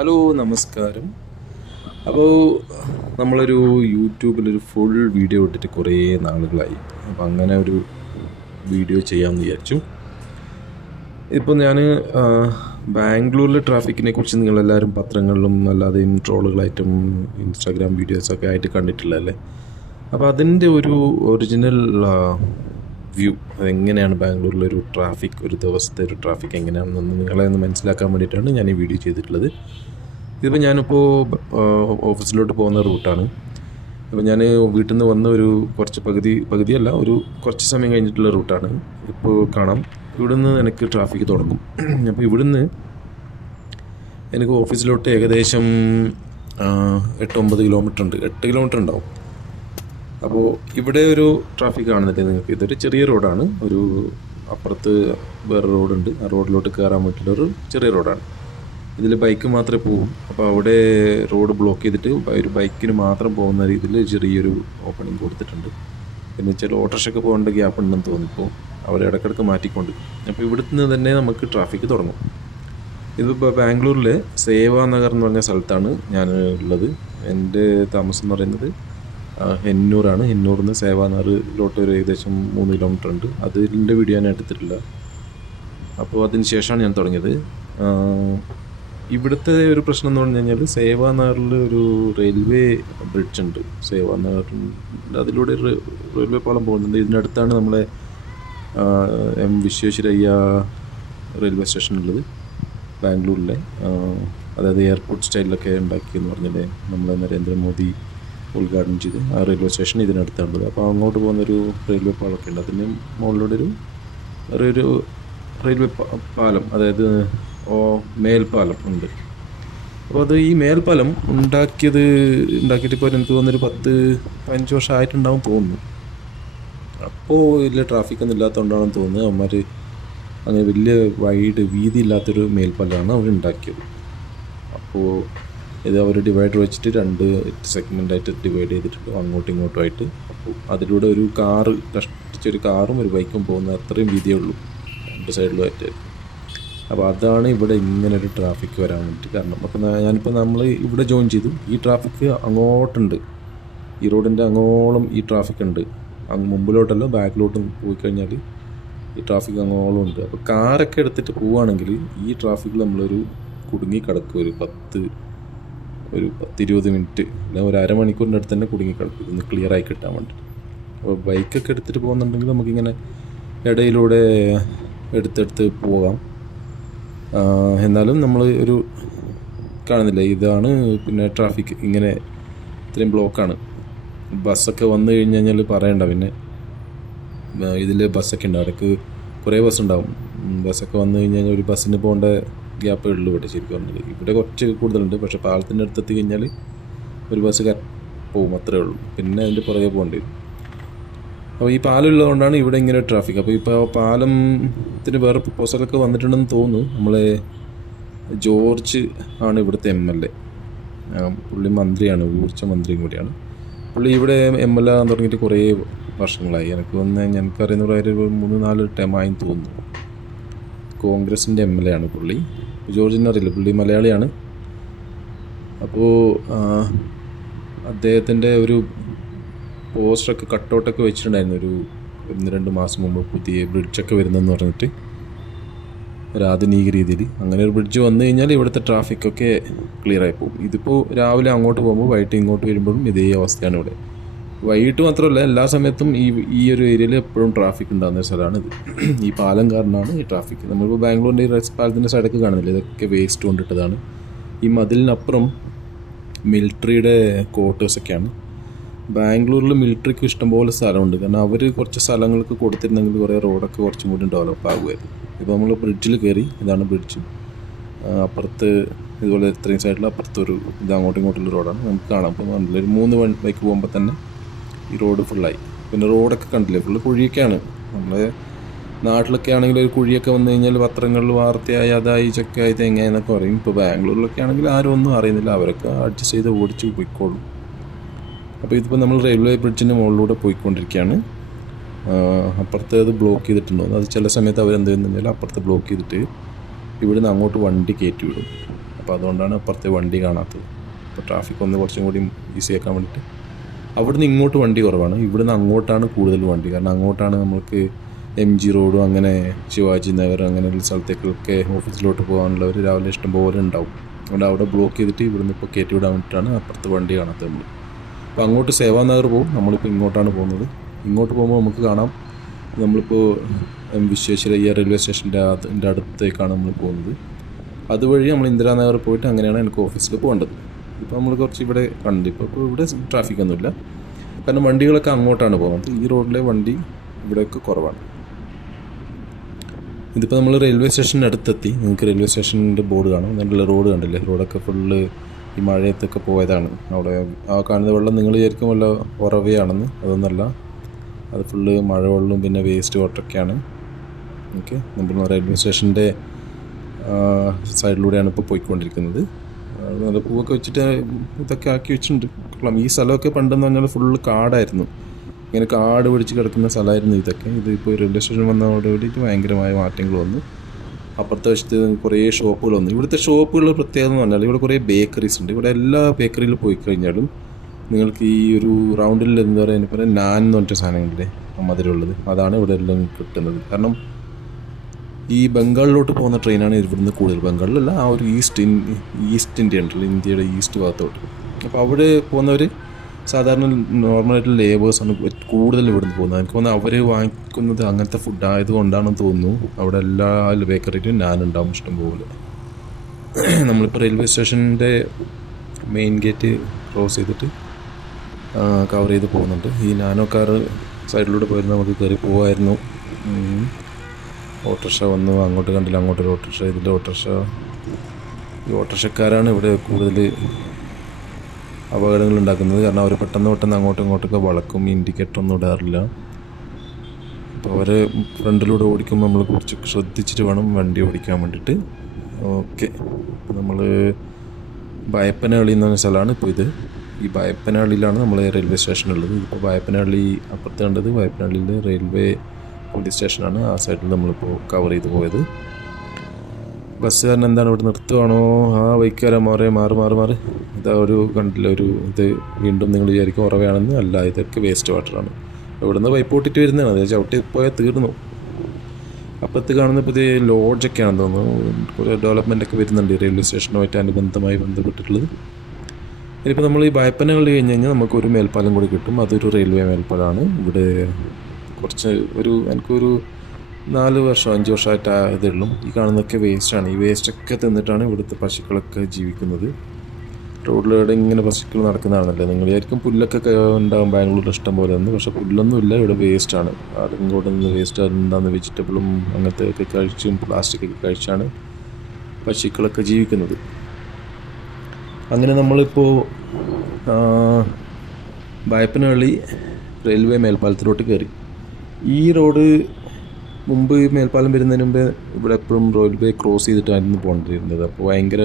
Hello നമസ്കാരം. അപ്പോൾ നമ്മളൊരു യൂട്യൂബിലൊരു ഫുൾ വീഡിയോ ഇട്ടിട്ട് കുറേ നാളുകളായി. അപ്പോൾ അങ്ങനെ ഒരു വീഡിയോ ചെയ്യാമെന്ന് വിചാരിച്ചു. ഇപ്പോൾ ഞാൻ ബാംഗ്ലൂരിലെ ട്രാഫിക്കിനെ കുറിച്ച് നിങ്ങളെല്ലാവരും പത്രങ്ങളിലും അല്ലാതെയും ട്രോളുകളായിട്ടും ഇൻസ്റ്റാഗ്രാം വീഡിയോസൊക്കെ ആയിട്ട് കണ്ടിട്ടുള്ളതല്ലേ. അപ്പോൾ അതിൻ്റെ ഒരു ഒറിജിനൽ വ്യൂ, അതെങ്ങനെയാണ് ബാംഗ്ലൂരിലൊരു ട്രാഫിക്, ഒരു ദിവസത്തെ ഒരു ട്രാഫിക് എങ്ങനെയാണെന്ന് നിങ്ങളെ ഒന്ന് മനസ്സിലാക്കാൻ വേണ്ടിയിട്ടാണ് ഞാൻ ഈ വീഡിയോ ചെയ്തിട്ടുള്ളത്. ഇതിപ്പോൾ ഞാനിപ്പോൾ ഓഫീസിലോട്ട് പോകുന്ന റൂട്ടാണ്. അപ്പോൾ ഞാൻ വീട്ടിൽ നിന്ന് വന്ന ഒരു പകുതിയല്ല, ഒരു കുറച്ച് സമയം കഴിഞ്ഞിട്ടുള്ള റൂട്ടാണ്. ഇപ്പോൾ കാണാം ഇവിടുന്ന് എനിക്ക് ട്രാഫിക് തുടങ്ങും. അപ്പോൾ ഇവിടുന്ന് എനിക്ക് ഓഫീസിലോട്ട് ഏകദേശം 8-9 കിലോമീറ്റർ ഉണ്ട്, 8 കിലോമീറ്റർ ഉണ്ടാവും. അപ്പോൾ ഇവിടെ ഒരു ട്രാഫിക് കാണുന്നില്ലേ നിങ്ങൾക്ക്? ഇതൊരു ചെറിയ റോഡാണ്. ഒരു അപ്പുറത്ത് വേറെ റോഡുണ്ട്, ആ റോഡിലോട്ട് കയറാൻ വേണ്ടിയിട്ടൊരു ചെറിയ റോഡാണ്. ഇതിൽ ബൈക്ക് മാത്രമേ പോവും. അപ്പോൾ അവിടെ റോഡ് ബ്ലോക്ക് ചെയ്തിട്ട് ഒരു ബൈക്കിന് മാത്രം പോകുന്ന രീതിയിൽ ചെറിയൊരു ഓപ്പണിങ് കൊടുത്തിട്ടുണ്ട്. പിന്നെ ചില ഓട്ടോറിക്ഷയ്ക്ക് പോകേണ്ട ഗ്യാപ്പ് ഉണ്ടെന്ന് തോന്നിപ്പോൾ അവർ ഇടയ്ക്കിടയ്ക്ക് മാറ്റിക്കൊണ്ട്. അപ്പോൾ ഇവിടുന്ന് തന്നെ നമുക്ക് ട്രാഫിക് തുടങ്ങും. ഇതിപ്പോൾ ബാംഗ്ലൂരിലെ സേവാനഗർ എന്ന് പറഞ്ഞ സ്ഥലത്താണ് ഞാൻ ഉള്ളത്. എൻ്റെ താമസം എന്ന് പറയുന്നത് ഹെന്നൂറാണ്. ഹെന്നൂറിൽ നിന്ന് സേവാനഗറിലോട്ട് ഒരു ഏകദേശം 3 കിലോമീറ്റർ ഉണ്ട്. അതിൻ്റെ വീഡിയോ ഞാൻ എടുത്തിട്ടില്ല. അപ്പോൾ അതിന് ശേഷമാണ് ഞാൻ തുടങ്ങിയത്. ഇവിടുത്തെ ഒരു പ്രശ്നം എന്ന് പറഞ്ഞു കഴിഞ്ഞാൽ സേവാനഗറിൽ ഒരു റെയിൽവേ ബ്രിഡ്ജ് ഉണ്ട്. സേവാനഗറിൻ്റെ അതിലൂടെ റെയിൽവേ പാളം പോകുന്നുണ്ട്. ഇതിനടുത്താണ് നമ്മളെ വിശ്വേശ്വരയ്യ റെയിൽവേ സ്റ്റേഷൻ ഉള്ളത് ബാംഗ്ലൂരിലെ. അതായത് എയർപോർട്ട് സ്റ്റൈലിലൊക്കെ ഉണ്ടാക്കിയെന്ന് പറഞ്ഞാൽ നമ്മളെ നരേന്ദ്രമോദി ഉദ്ഘാടനം ചെയ്ത് ആ റെയിൽവേ സ്റ്റേഷൻ ഇതിനടുത്താണുള്ളത്. അപ്പോൾ അങ്ങോട്ട് പോകുന്നൊരു റെയിൽവേ പാലമൊക്കെ ഉണ്ട്. അതിന് മുകളിലൂടെ ഒരു റെയിൽവേ പാലം, അതായത് മേൽപ്പാലം ഉണ്ട്. അപ്പോൾ അത് ഈ മേൽപ്പാലം ഉണ്ടാക്കിയിട്ട് ഇപ്പോൾ എനിക്ക് തോന്നുന്നൊരു 10-15 വർഷം ആയിട്ടുണ്ടാവും തോന്നുന്നു. അപ്പോൾ വലിയ ട്രാഫിക്കൊന്നും ഇല്ലാത്തതുകൊണ്ടാണെന്ന് തോന്നുന്നത് അവന്മാർ അങ്ങനെ വലിയ വീതി ഇല്ലാത്തൊരു മേൽപ്പാലമാണ് അവർ ഉണ്ടാക്കിയത്. അപ്പോൾ ഇത് അവർ ഡിവൈഡർ വെച്ചിട്ട് 2 സെഗ്മെൻ്റായിട്ട് ഡിവൈഡ് ചെയ്തിട്ടുണ്ട്, അങ്ങോട്ടും ഇങ്ങോട്ടുമായിട്ട്. അപ്പോൾ അതിലൂടെ ഒരു കാറും ഒരു ബൈക്കും പോകുന്ന അത്രയും വീതിയേ ഉള്ളൂ 2 സൈഡിലുമായിട്ട്. അപ്പോൾ അതാണ് ഇവിടെ ഇങ്ങനൊരു ട്രാഫിക് വരാൻ വേണ്ടിയിട്ട് കാരണം. അപ്പോൾ ഞാനിപ്പോൾ നമ്മൾ ഇവിടെ ജോയിൻ ചെയ്തു. ഈ ട്രാഫിക് അങ്ങോട്ടുണ്ട്, ഈ റോഡിൻ്റെ അങ്ങോളം ഈ ട്രാഫിക് ഉണ്ട്. അങ്ങ് മുമ്പിലോട്ടല്ല ബാക്കിലോട്ടും പോയി കഴിഞ്ഞാൽ ഈ ട്രാഫിക് അങ്ങോളം ഉണ്ട്. അപ്പോൾ കാറൊക്കെ എടുത്തിട്ട് പോവുകയാണെങ്കിൽ ഈ ട്രാഫിക്കിൽ നമ്മളൊരു കുടുങ്ങി കിടക്കും. ഒരു 10-20 മിനിറ്റ് അല്ലെങ്കിൽ ഒരു അരമണിക്കൂറിൻ്റെ അടുത്ത് തന്നെ കുടുങ്ങി കിടക്കും, ഇതൊന്ന് ക്ലിയറായി കിട്ടാൻ വേണ്ടിയിട്ട്. അപ്പോൾ ബൈക്കൊക്കെ എടുത്തിട്ട് പോകുന്നുണ്ടെങ്കിൽ നമുക്കിങ്ങനെ ഇടയിലൂടെ എടുത്തെടുത്ത് പോകാം. എന്നാലും നമ്മൾ ഒരു കാണുന്നില്ല, ഇതാണ് പിന്നെ ട്രാഫിക്. ഇങ്ങനെ ഇത്രയും ബ്ലോക്കാണ്. ബസ്സൊക്കെ വന്നു കഴിഞ്ഞാൽ പറയണ്ട. പിന്നെ ഇതിൽ ബസ്സൊക്കെ ഉണ്ട്, ഇടയ്ക്ക് കുറേ ബസ് ഉണ്ടാവും. ബസ്സൊക്കെ വന്നു കഴിഞ്ഞാൽ ഒരു ബസ്സിന് പോകേണ്ട ഗ്യാപ്പേ ഉള്ളൂ ഇവിടെ ശരിക്കും പറഞ്ഞത്. ഇവിടെ കുറച്ച് കൂടുതലുണ്ട്, പക്ഷേ പാലത്തിൻ്റെ അടുത്തെത്തി കഴിഞ്ഞാൽ ഒരു ബസ് പോവും, അത്രേ ഉള്ളൂ. പിന്നെ അതിൻ്റെ പുറകെ പോകേണ്ടി വരും. അപ്പോൾ ഈ പാലമുള്ളതുകൊണ്ടാണ് ഇവിടെ ഇങ്ങനെ ട്രാഫിക്. അപ്പോൾ ഇപ്പോൾ പാലത്തിന് വേറെ പ്രപ്പോസലൊക്കെ വന്നിട്ടുണ്ടെന്ന് തോന്നുന്നു. നമ്മളെ ജോർജ് ആണ് ഇവിടുത്തെ MLA. പുള്ളി മന്ത്രിയാണ്, ഊർജ്ജ മന്ത്രിയും കൂടിയാണ്. പുള്ളി ഇവിടെ MLA ആകാൻ തുടങ്ങിയിട്ട് കുറേ വർഷങ്ങളായി. ഞങ്ങൾക്കറിയുന്ന ഒരു 3-4 ടൈമായെന്ന് തോന്നുന്നു. കോൺഗ്രസിൻ്റെ MLA ആണ് പുള്ളി. ജോർജിനെ അറിയില്ല, പുള്ളി മലയാളിയാണ്. അപ്പോൾ അദ്ദേഹത്തിൻ്റെ ഒരു പോസ്റ്ററൊക്കെ കട്ടൗട്ടൊക്കെ വെച്ചിട്ടുണ്ടായിരുന്നു ഒരു 1-2 മാസം മുമ്പ്, പുതിയ ബ്രിഡ്ജൊക്കെ വരുന്നതെന്ന് പറഞ്ഞിട്ട് ഒരു ആധുനിക രീതിയിൽ. അങ്ങനെ ഒരു ബ്രിഡ്ജ് വന്നു കഴിഞ്ഞാൽ ഇവിടുത്തെ ട്രാഫിക്കൊക്കെ ക്ലിയറായി പോകും. ഇതിപ്പോൾ രാവിലെ അങ്ങോട്ട് പോകുമ്പോൾ വൈകിട്ട് ഇങ്ങോട്ട് വരുമ്പോഴും ഇതേ അവസ്ഥയാണ് ഇവിടെ. വൈകിട്ട് മാത്രമല്ല, എല്ലാ സമയത്തും ഈ ഒരു ഏരിയയിൽ എപ്പോഴും ട്രാഫിക് ഉണ്ടാകുന്ന സ്ഥലമാണ് ഇത്. ഈ പാലം കാരണമാണ് ഈ ട്രാഫിക്. നമ്മളിപ്പോൾ ബാംഗ്ലൂരിൻ്റെ ഈ പാലത്തിൻ്റെ സൈഡൊക്കെ കാണുന്നില്ല, ഇതൊക്കെ വേസ്റ്റ് കൊണ്ടിട്ടതാണ്. ഈ മതിലിനപ്പുറം മിലിറ്ററിയുടെ ക്വാർട്ടേഴ്സൊക്കെയാണ്. ബാംഗ്ലൂരിൽ മിലിറ്ററിക്ക് ഇഷ്ടംപോലെ സ്ഥലമുണ്ട്. കാരണം അവർ കുറച്ച് സ്ഥലങ്ങൾക്ക് കൊടുത്തിരുന്നെങ്കിൽ കുറേ റോഡൊക്കെ കുറച്ചും കൂടി ഡെവലപ്പ് ആകുമായിരുന്നു. ഇപ്പോൾ നമ്മൾ ബ്രിഡ്ജിൽ കയറി, ഇതാണ് ബ്രിഡ്ജ്. അപ്പുറത്ത് ഇതുപോലെ ഇത്രയും സൈഡിൽ അപ്പുറത്തൊരു ഇത് അങ്ങോട്ടും ഇങ്ങോട്ടുള്ള റോഡാണ് നമുക്ക് കാണാം. അപ്പോൾ നല്ലൊരു 3 ബൈക്ക് പോകുമ്പോൾ തന്നെ ഈ റോഡ് ഫുള്ളായി. പിന്നെ റോഡൊക്കെ കണ്ടില്ലേ, ഫുള്ള് കുഴിയൊക്കെയാണ്. നമ്മളെ നാട്ടിലൊക്കെ ആണെങ്കിൽ ഒരു കുഴിയൊക്കെ വന്നു കഴിഞ്ഞാൽ പത്രങ്ങളിൽ വാർത്തയായി, അതായി, ചെക്കായി, തെങ്ങായെന്നൊക്കെ പറയും. ഇപ്പോൾ ബാംഗ്ലൂരിലൊക്കെ ആണെങ്കിൽ ആരും ഒന്നും അറിയുന്നില്ല, അവരൊക്കെ അഡ്ജസ്റ്റ് ചെയ്ത് ഓടിച്ച് പോയിക്കോളും. അപ്പോൾ ഇതിപ്പോൾ നമ്മൾ റെയിൽവേ ബ്രിഡ്ജിൻ്റെ മുകളിലൂടെ പോയിക്കൊണ്ടിരിക്കുകയാണ്. അപ്പുറത്ത് അത് ബ്ലോക്ക് ചെയ്തിട്ടുണ്ടോ, അത് ചില സമയത്ത് അവരെന്ത് ചെയ്യുന്നു കഴിഞ്ഞാൽ അപ്പുറത്ത് ബ്ലോക്ക് ചെയ്തിട്ട് ഇവിടുന്ന് അങ്ങോട്ട് വണ്ടി കയറ്റി വിടും. അപ്പോൾ അപ്പോൾ അതുകൊണ്ടാണ് അപ്പുറത്തെ വണ്ടി കാണാത്തത്. അപ്പോൾ ട്രാഫിക് ഒന്ന് കുറച്ചും കൂടി ഈസി ആക്കാൻ വേണ്ടിയിട്ട് അവിടുന്ന് ഇങ്ങോട്ട് വണ്ടി കുറവാണ്, ഇവിടുന്ന് അങ്ങോട്ടാണ് കൂടുതൽ വണ്ടി. കാരണം അങ്ങോട്ടാണ് നമുക്ക് MG റോഡും അങ്ങനെ ശിവാജി നഗർ അങ്ങനെയുള്ള സ്ഥലത്തേക്കൊക്കെ ഓഫീസിലോട്ട് പോകാനുള്ളവർ രാവിലെ ഇഷ്ടം പോലെ ഉണ്ടാവും. അതുകൊണ്ട് അവിടെ ബ്ലോക്ക് ചെയ്തിട്ട് ഇവിടുന്ന് ഇപ്പോൾ കയറ്റി വിടാൻ വേണ്ടിയിട്ടാണ് അപ്പുറത്ത് വണ്ടി കാണാത്തത് നമ്മൾ. അപ്പോൾ അങ്ങോട്ട് സേവാനഗർ പോകും, നമ്മളിപ്പോൾ ഇങ്ങോട്ടാണ് പോകുന്നത്. ഇങ്ങോട്ട് പോകുമ്പോൾ നമുക്ക് കാണാം നമ്മളിപ്പോൾ വിശ്വേശ്വരയ്യ റെയിൽവേ സ്റ്റേഷൻ്റെ അടുത്തേക്കാണ് നമ്മൾ പോകുന്നത്. അതുവഴി നമ്മൾ ഇന്ദിരാനഗർ പോയിട്ട് അങ്ങനെയാണ് എനിക്ക് ഓഫീസിൽ പോകേണ്ടത്. ഇപ്പോൾ നമ്മൾ കുറച്ച് ഇവിടെ കണ്ടു, ഇപ്പോൾ ഇവിടെ ട്രാഫിക്കൊന്നുമില്ല, കാരണം വണ്ടികളൊക്കെ അങ്ങോട്ടാണ് പോകുന്നത്. ഈ റോഡിലെ വണ്ടി ഇവിടെയൊക്കെ കുറവാണ്. ഇതിപ്പോൾ നമ്മൾ റെയിൽവേ സ്റ്റേഷൻ്റെ അടുത്തെത്തി. നിങ്ങൾക്ക് റെയിൽവേ സ്റ്റേഷൻ്റെ ബോർഡ് കാണാം, നല്ല റോഡ് കണ്ടില്ലേ? റോഡൊക്കെ ഫുള്ള് ഈ മഴയത്തൊക്കെ പോയതാണ്. അവിടെ ആ കാണുന്ന വെള്ളം നിങ്ങൾ വിചാരിക്കും വല്ല ഉറവയാണെന്ന്, അതൊന്നല്ല, അത് ഫുള്ള് മഴവെള്ളവും പിന്നെ വേസ്റ്റ് വാട്ടറൊക്കെയാണ്. ഓക്കെ, നമ്മൾ റെയിൽവേ സ്റ്റേഷൻ്റെ സൈഡിലൂടെയാണ് ഇപ്പോൾ പോയിക്കൊണ്ടിരിക്കുന്നത്. നല്ല പൂവൊക്കെ വെച്ചിട്ട് ഇതൊക്കെ ആക്കി വെച്ചിട്ടുണ്ട്. ഈ സ്ഥലമൊക്കെ പണ്ടെന്ന് പറഞ്ഞാൽ ഫുള്ള് കാടായിരുന്നു, ഇങ്ങനെ കാട് പിടിച്ച് കിടക്കുന്ന സ്ഥലമായിരുന്നു ഇതൊക്കെ. ഇതിപ്പോൾ റെയിൽവേ സ്റ്റേഷൻ വന്നതോടുകൂടി ഭയങ്കരമായ മാറ്റങ്ങൾ വന്നു. അപ്പുറത്തെ വശത്ത് കുറേ ഷോപ്പുകൾ വന്നു. ഇവിടുത്തെ ഷോപ്പുകളുടെ പ്രത്യേകത എന്ന് പറഞ്ഞാൽ ഇവിടെ കുറേ ബേക്കറീസ് ഉണ്ട്. ഇവിടെ എല്ലാ ബേക്കറിയിൽ പോയി കഴിഞ്ഞാലും നിങ്ങൾക്ക് ഈ ഒരു റൗണ്ടിൽ എന്താ പറയുക, എനിക്ക് പറയാം നാൻ എന്ന് പറഞ്ഞ സാധനങ്ങളില്ലേ മധുരമുള്ളത്, അതാണ് ഇവിടെ എല്ലാം കിട്ടുന്നത്. കാരണം ഈ ബംഗാളിലോട്ട് പോകുന്ന ട്രെയിനാണ് ഇവിടുന്ന് കൂടുതൽ. ബംഗാളിലല്ല, ആ ഒരു ഈസ്റ്റ് ഇന്ത്യ ഉണ്ടല്ലോ, ഇന്ത്യയുടെ ഈസ്റ്റ് ഭാഗത്തോട്ട്. അപ്പോൾ അവിടെ പോകുന്നവർ സാധാരണ നോർമലായിട്ട് ലേബേഴ്സാണ് കൂടുതൽ ഇവിടുന്ന് പോകുന്നത്. എനിക്ക് തോന്നുന്നത് അവർ വാങ്ങിക്കുന്നത് അങ്ങനത്തെ ഫുഡ് ആയതുകൊണ്ടാണെന്ന് തോന്നുന്നു. അവിടെ എല്ലാ ബേക്കറിയിലും നാനുണ്ടാവും ഇഷ്ടം പോലെ. നമ്മളിപ്പോൾ റെയിൽവേ സ്റ്റേഷൻ്റെ മെയിൻ ഗേറ്റ് ക്രോസ് ചെയ്തിട്ട് കവർ ചെയ്ത് പോകുന്നുണ്ട്. ഈ നാനോ കാർ സൈഡിലൂടെ പോയിരുന്ന നമുക്ക് കയറി പോകുമായിരുന്നു. ഓട്ടോറിക്ഷ വന്നു, അങ്ങോട്ട് കണ്ടില്ല, അങ്ങോട്ടൊരു ഓട്ടോറിക്ഷ, ഇതിൻ്റെ ഓട്ടോറിക്ഷ. ഈ ഓട്ടോറിക്ഷക്കാരാണ് ഇവിടെ കൂടുതൽ അപകടങ്ങൾ ഉണ്ടാക്കുന്നത്. കാരണം അവർ പെട്ടെന്ന് അങ്ങോട്ടും ഇങ്ങോട്ടൊക്കെ വളക്കും, ഇൻഡിക്കേറ്ററൊന്നും ഇടാറില്ല. അപ്പോൾ അവർ ഫ്രണ്ടിലൂടെ ഓടിക്കുമ്പോൾ നമ്മൾ കുറച്ച് ശ്രദ്ധിച്ചിട്ട് വേണം വണ്ടി ഓടിക്കാൻ വേണ്ടിയിട്ട്. ഓക്കെ, നമ്മൾ ബയപ്പനഹള്ളി എന്ന് പറഞ്ഞ സ്ഥലമാണ് ഇപ്പോൾ ഇത്. ഈ ബയപ്പനഹള്ളിയിലാണ് നമ്മൾ റെയിൽവേ സ്റ്റേഷനുള്ളത്. ഇപ്പോൾ ബയപ്പനഹള്ളി അപ്പുറത്ത് കണ്ടത് ബയപ്പനഹള്ളിയിലെ റെയിൽവേ പോലീസ് സ്റ്റേഷനാണ്. ആ സൈഡിൽ നമ്മളിപ്പോൾ കവർ ചെയ്ത് പോയത്. ബസ്സുകാരൻ എന്താണ് ഇവിടെ നിർത്തുവാണോ? ആ വൈക്കാരം മാറി ഇതാ ഒരു കണ്ടില്ല, ഒരു ഇത് വീണ്ടും നിങ്ങൾ വിചാരിക്കും ഉറവയാണെന്ന്. അല്ല, ഇതൊക്കെ വേസ്റ്റ് വാട്ടറാണ്. ഇവിടുന്ന് പൈപ്പ് പൊട്ടിട്ട് വരുന്നതാണ്, അത് ചവിട്ടി പോയാൽ തീർന്നു. അപ്പുറത്ത് കാണുന്ന പുതിയ ലോഡ്ജൊക്കെയാണെന്ന് തോന്നുന്നു. കുറേ ഡെവലപ്മെൻറ്റൊക്കെ വരുന്നുണ്ട് റെയിൽവേ സ്റ്റേഷനുമായിട്ട് അനുബന്ധമായി ബന്ധപ്പെട്ടിട്ടുള്ളത്. ഇനിയിപ്പോൾ നമ്മൾ ഈ ബയപ്പനഹള്ളി കഴിഞ്ഞ് കഴിഞ്ഞാൽ നമുക്കൊരു മേൽപ്പാലം കൂടി കിട്ടും. അതൊരു റെയിൽവേ മേൽപ്പാലമാണ്. ഇവിടെ കുറച്ച് എനിക്കൊരു 4 വർഷം 5 വർഷമായിട്ട് ഇതുള്ളൂ. ഈ കാണുന്നതൊക്കെ വേസ്റ്റാണ്. ഈ വേസ്റ്റൊക്കെ തിന്നിട്ടാണ് ഇവിടുത്തെ പശുക്കളൊക്കെ ജീവിക്കുന്നത്. റോഡിലൂടെ ഇങ്ങനെ പശുക്കൾ നടക്കുന്നതാണല്ലോ. നിങ്ങൾ വിചാരിക്കും പുല്ലൊക്കെ ഉണ്ടാകും ബാംഗ്ലൂരിൽ ഇഷ്ടം പോലെ ഒന്ന്, പക്ഷേ പുല്ലൊന്നുമില്ല, ഇവിടെ വേസ്റ്റാണ്. ഇങ്ങോട്ട് നിന്ന് വേസ്റ്റ് എന്താന്ന് വെജിറ്റബിളും അങ്ങനത്തെ ഒക്കെ കഴിച്ചും പ്ലാസ്റ്റിക്കൊക്കെ കഴിച്ചാണ് പശുക്കളൊക്കെ ജീവിക്കുന്നത്. അങ്ങനെ നമ്മളിപ്പോൾ ബയപ്പനഹള്ളി റെയിൽവേ മേൽപ്പാലത്തിലോട്ട് കയറി. ഈ റോഡ് മുമ്പ് മേൽപ്പാലം വരുന്നതിന് മുമ്പേ ഇവിടെ എപ്പോഴും റെയിൽവേ ക്രോസ് ചെയ്തിട്ടായിരുന്നു പോകേണ്ടിയിരുന്നത്. അപ്പോൾ ഭയങ്കര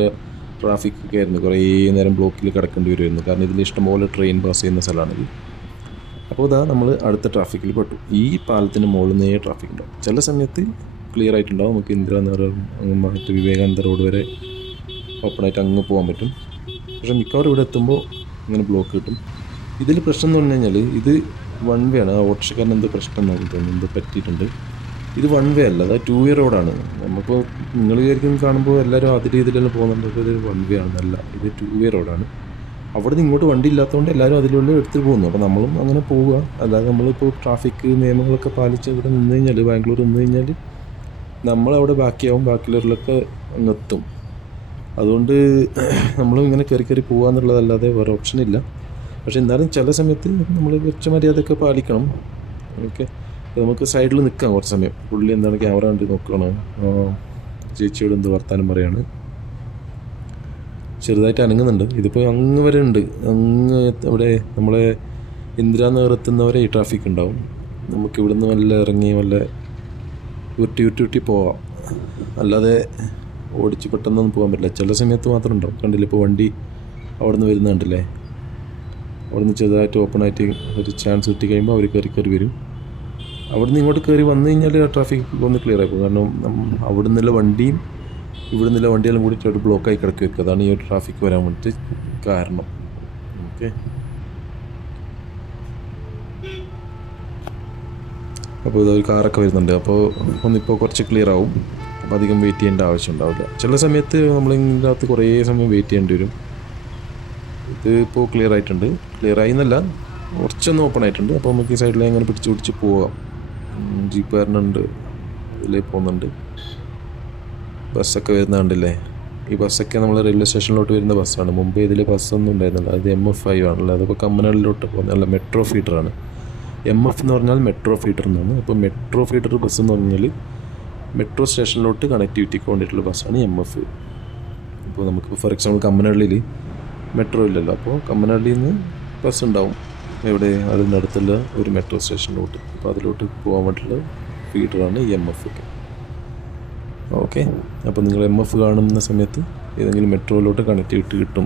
ട്രാഫിക്കൊക്കെ ആയിരുന്നു, കുറേ നേരം ബ്ലോക്കിൽ കിടക്കേണ്ടി വരുമായിരുന്നു. കാരണം ഇതിൽ ഇഷ്ടംപോലെ ട്രെയിൻ പാസ് ചെയ്യുന്ന സ്ഥലമാണിത്. അപ്പോൾ ഇതാ നമ്മൾ അടുത്ത ട്രാഫിക്കിൽ പെട്ടു. ഈ പാലത്തിന് മുകളിൽ നിന്നേ ട്രാഫിക് ഉണ്ടാവും. ചില സമയത്ത് ക്ലിയർ ആയിട്ടുണ്ടാവും, നമുക്ക് ഇന്ദിരാനഗർ മറ്റ് വിവേകാനന്ദ റോഡ് വരെ ഓപ്പണായിട്ട് അങ്ങ് പോകാൻ പറ്റും. പക്ഷേ മിക്കവാറും ഇവിടെ എത്തുമ്പോൾ ഇങ്ങനെ ബ്ലോക്ക് കിട്ടും. ഇതിൽ പ്രശ്നം എന്ന് പറഞ്ഞു കഴിഞ്ഞാൽ ഇത് 1 വേ ആണ്. ആ ഓട്ടോറിക്ഷക്കാരൻ എന്തോ പ്രശ്നം നോക്കി തോന്നുന്നു, എന്തോ പറ്റിയിട്ടുണ്ട്. ഇത് 1 വേ അല്ല, അത് 2 വേ റോഡാണ്. നമുക്ക് നിങ്ങൾ വിചാരിക്കും കാണുമ്പോൾ എല്ലാവരും അതേ രീതിയിലെല്ലാം പോകുന്നുണ്ട്, ഇത് 1 വേ ആണെന്നല്ല, ഇത് 2 വേ റോഡാണ്. അവിടെ നിന്ന് ഇങ്ങോട്ട് വണ്ടി ഇല്ലാത്തതുകൊണ്ട് എല്ലാവരും അതിലുള്ള എടുത്ത് പോകുന്നു. അപ്പോൾ നമ്മളും അങ്ങനെ പോവുക. അല്ലാതെ നമ്മളിപ്പോൾ ട്രാഫിക് നിയമങ്ങളൊക്കെ പാലിച്ച് ഇവിടെ നിന്ന് കഴിഞ്ഞാൽ, ബാംഗ്ലൂർ നിന്ന് കഴിഞ്ഞാൽ നമ്മളവിടെ ബാക്കിയാവും, ബാക്കിയുള്ളവരിലൊക്കെ അങ്ങെത്തും. അതുകൊണ്ട് നമ്മളും ഇങ്ങനെ കയറി പോകുക എന്നുള്ളതല്ലാതെ വേറെ ഓപ്ഷനില്ല. പക്ഷേ എന്നാലും ചില സമയത്ത് നമ്മൾ കുറച്ച് മര്യാദയൊക്കെ പാലിക്കണം. ഓക്കെ, നമുക്ക് സൈഡിൽ നിൽക്കാം കുറച്ച് സമയം. പുള്ളി എന്താണ് ക്യാമറ കണ്ട് നോക്കണം. ചേച്ചിയോട് എന്ത് വർത്താനം പറയാണ്, ചെറുതായിട്ട് അനങ്ങുന്നുണ്ട്. ഇതിപ്പോൾ അങ്ങ് വരെ ഉണ്ട്, അങ്ങ് അവിടെ നമ്മളെ ഇന്ദിരാനഗർ എത്തുന്നവരെ ഈ ട്രാഫിക് ഉണ്ടാവും. നമുക്ക് ഇവിടുന്ന് വല്ല ഇറങ്ങി വല്ല ഉരുട്ടി പോവാം, അല്ലാതെ ഓടിച്ച് പെട്ടെന്നൊന്നും പോകാൻ പറ്റില്ല. ചില സമയത്ത് മാത്രം ഉണ്ടാവും. കണ്ടില്ല, ഇപ്പോൾ വണ്ടി അവിടെ നിന്ന് വരുന്നുണ്ടല്ലേ, അവിടെ നിന്ന് ചെറുതായിട്ട് ഓപ്പണായിട്ട് ഒരു ചാൻസ് കിട്ടി കഴിയുമ്പോൾ അവർ കയറി വരും. അവിടെ നിന്ന് ഇങ്ങോട്ട് കയറി വന്നു കഴിഞ്ഞാൽ ട്രാഫിക് ഒന്ന് ക്ലിയർ ആയിപ്പോകും. കാരണം അവിടെ നിന്നുള്ള വണ്ടിയും ഇവിടെ നിന്നുള്ള വണ്ടിയെല്ലാം കൂടിയിട്ട് ഒരു ബ്ലോക്കായി കിടക്കുക. അതാണ് ഈ ഒരു ട്രാഫിക് വരാൻ വേണ്ടിയിട്ട് കാരണം. ഓക്കെ, അപ്പോൾ ഇതൊരു കാറൊക്കെ വരുന്നുണ്ട്. അപ്പോൾ ഒന്നിപ്പോൾ കുറച്ച് ക്ലിയർ ആവും. അപ്പോൾ അധികം വെയിറ്റ് ചെയ്യേണ്ട ആവശ്യം ഉണ്ടാവില്ല. ചില സമയത്ത് നമ്മളിതിൻ്റെ അകത്ത് കുറേ സമയം വെയിറ്റ് ചെയ്യേണ്ടി വരും. ഇത് ഇപ്പോൾ ക്ലിയർ ആയിട്ടുണ്ട്. ക്ലിയർ ആയി എന്നല്ല, കുറച്ചൊന്ന് ഓപ്പൺ ആയിട്ടുണ്ട്. അപ്പോൾ നമുക്ക് ഈ സൈഡിൽ അങ്ങനെ പിടിച്ച് പോവാം. ജീപ്പ് വരുന്നുണ്ട്, ഇതിലേ പോകുന്നുണ്ട്. ബസ്സൊക്കെ വരുന്ന കണ്ടില്ലേ? ഈ ബസ്സൊക്കെ നമ്മൾ റെയിൽവേ സ്റ്റേഷനിലോട്ട് വരുന്ന ബസ്സാണ്. മുമ്പ് ഇതിൽ ബസ്സൊന്നും ഉണ്ടായിരുന്നില്ല. അത് MF5 ആണല്ലോ. അതിപ്പോൾ കമ്മനാടിലോട്ട് പോകുന്ന മെട്രോ ഫീഡറാണ്. MF എന്ന് പറഞ്ഞാൽ മെട്രോ ഫീഡർ എന്നാണ്. അപ്പോൾ മെട്രോ ഫീഡർ ബസ് എന്ന് പറഞ്ഞാൽ മെട്രോ സ്റ്റേഷനിലോട്ട് കണക്ടിവിറ്റിക്ക് വേണ്ടിയിട്ടുള്ള ബസ്സാണ് MF. ഇപ്പോൾ നമുക്ക് ഫോർ എക്സാമ്പിൾ കമ്മനഹള്ളിയിൽ മെട്രോ ഇല്ലല്ലോ. അപ്പോൾ കമ്മനഹള്ളിയിൽ നിന്ന് ബസ് ഉണ്ടാവും. എവിടെ? അതിൻ്റെ അടുത്തുള്ള ഒരു മെട്രോ സ്റ്റേഷനിലോട്ട്. അപ്പോൾ അതിലോട്ട് പോകാൻ വേണ്ടിയിട്ടുള്ള ഫീഡറാണ് ഈ MF ഒക്കെ. ഓക്കെ, അപ്പോൾ നിങ്ങൾ MF കാണുന്ന സമയത്ത് ഏതെങ്കിലും മെട്രോയിലോട്ട് കണക്ടിവിറ്റി കിട്ടും.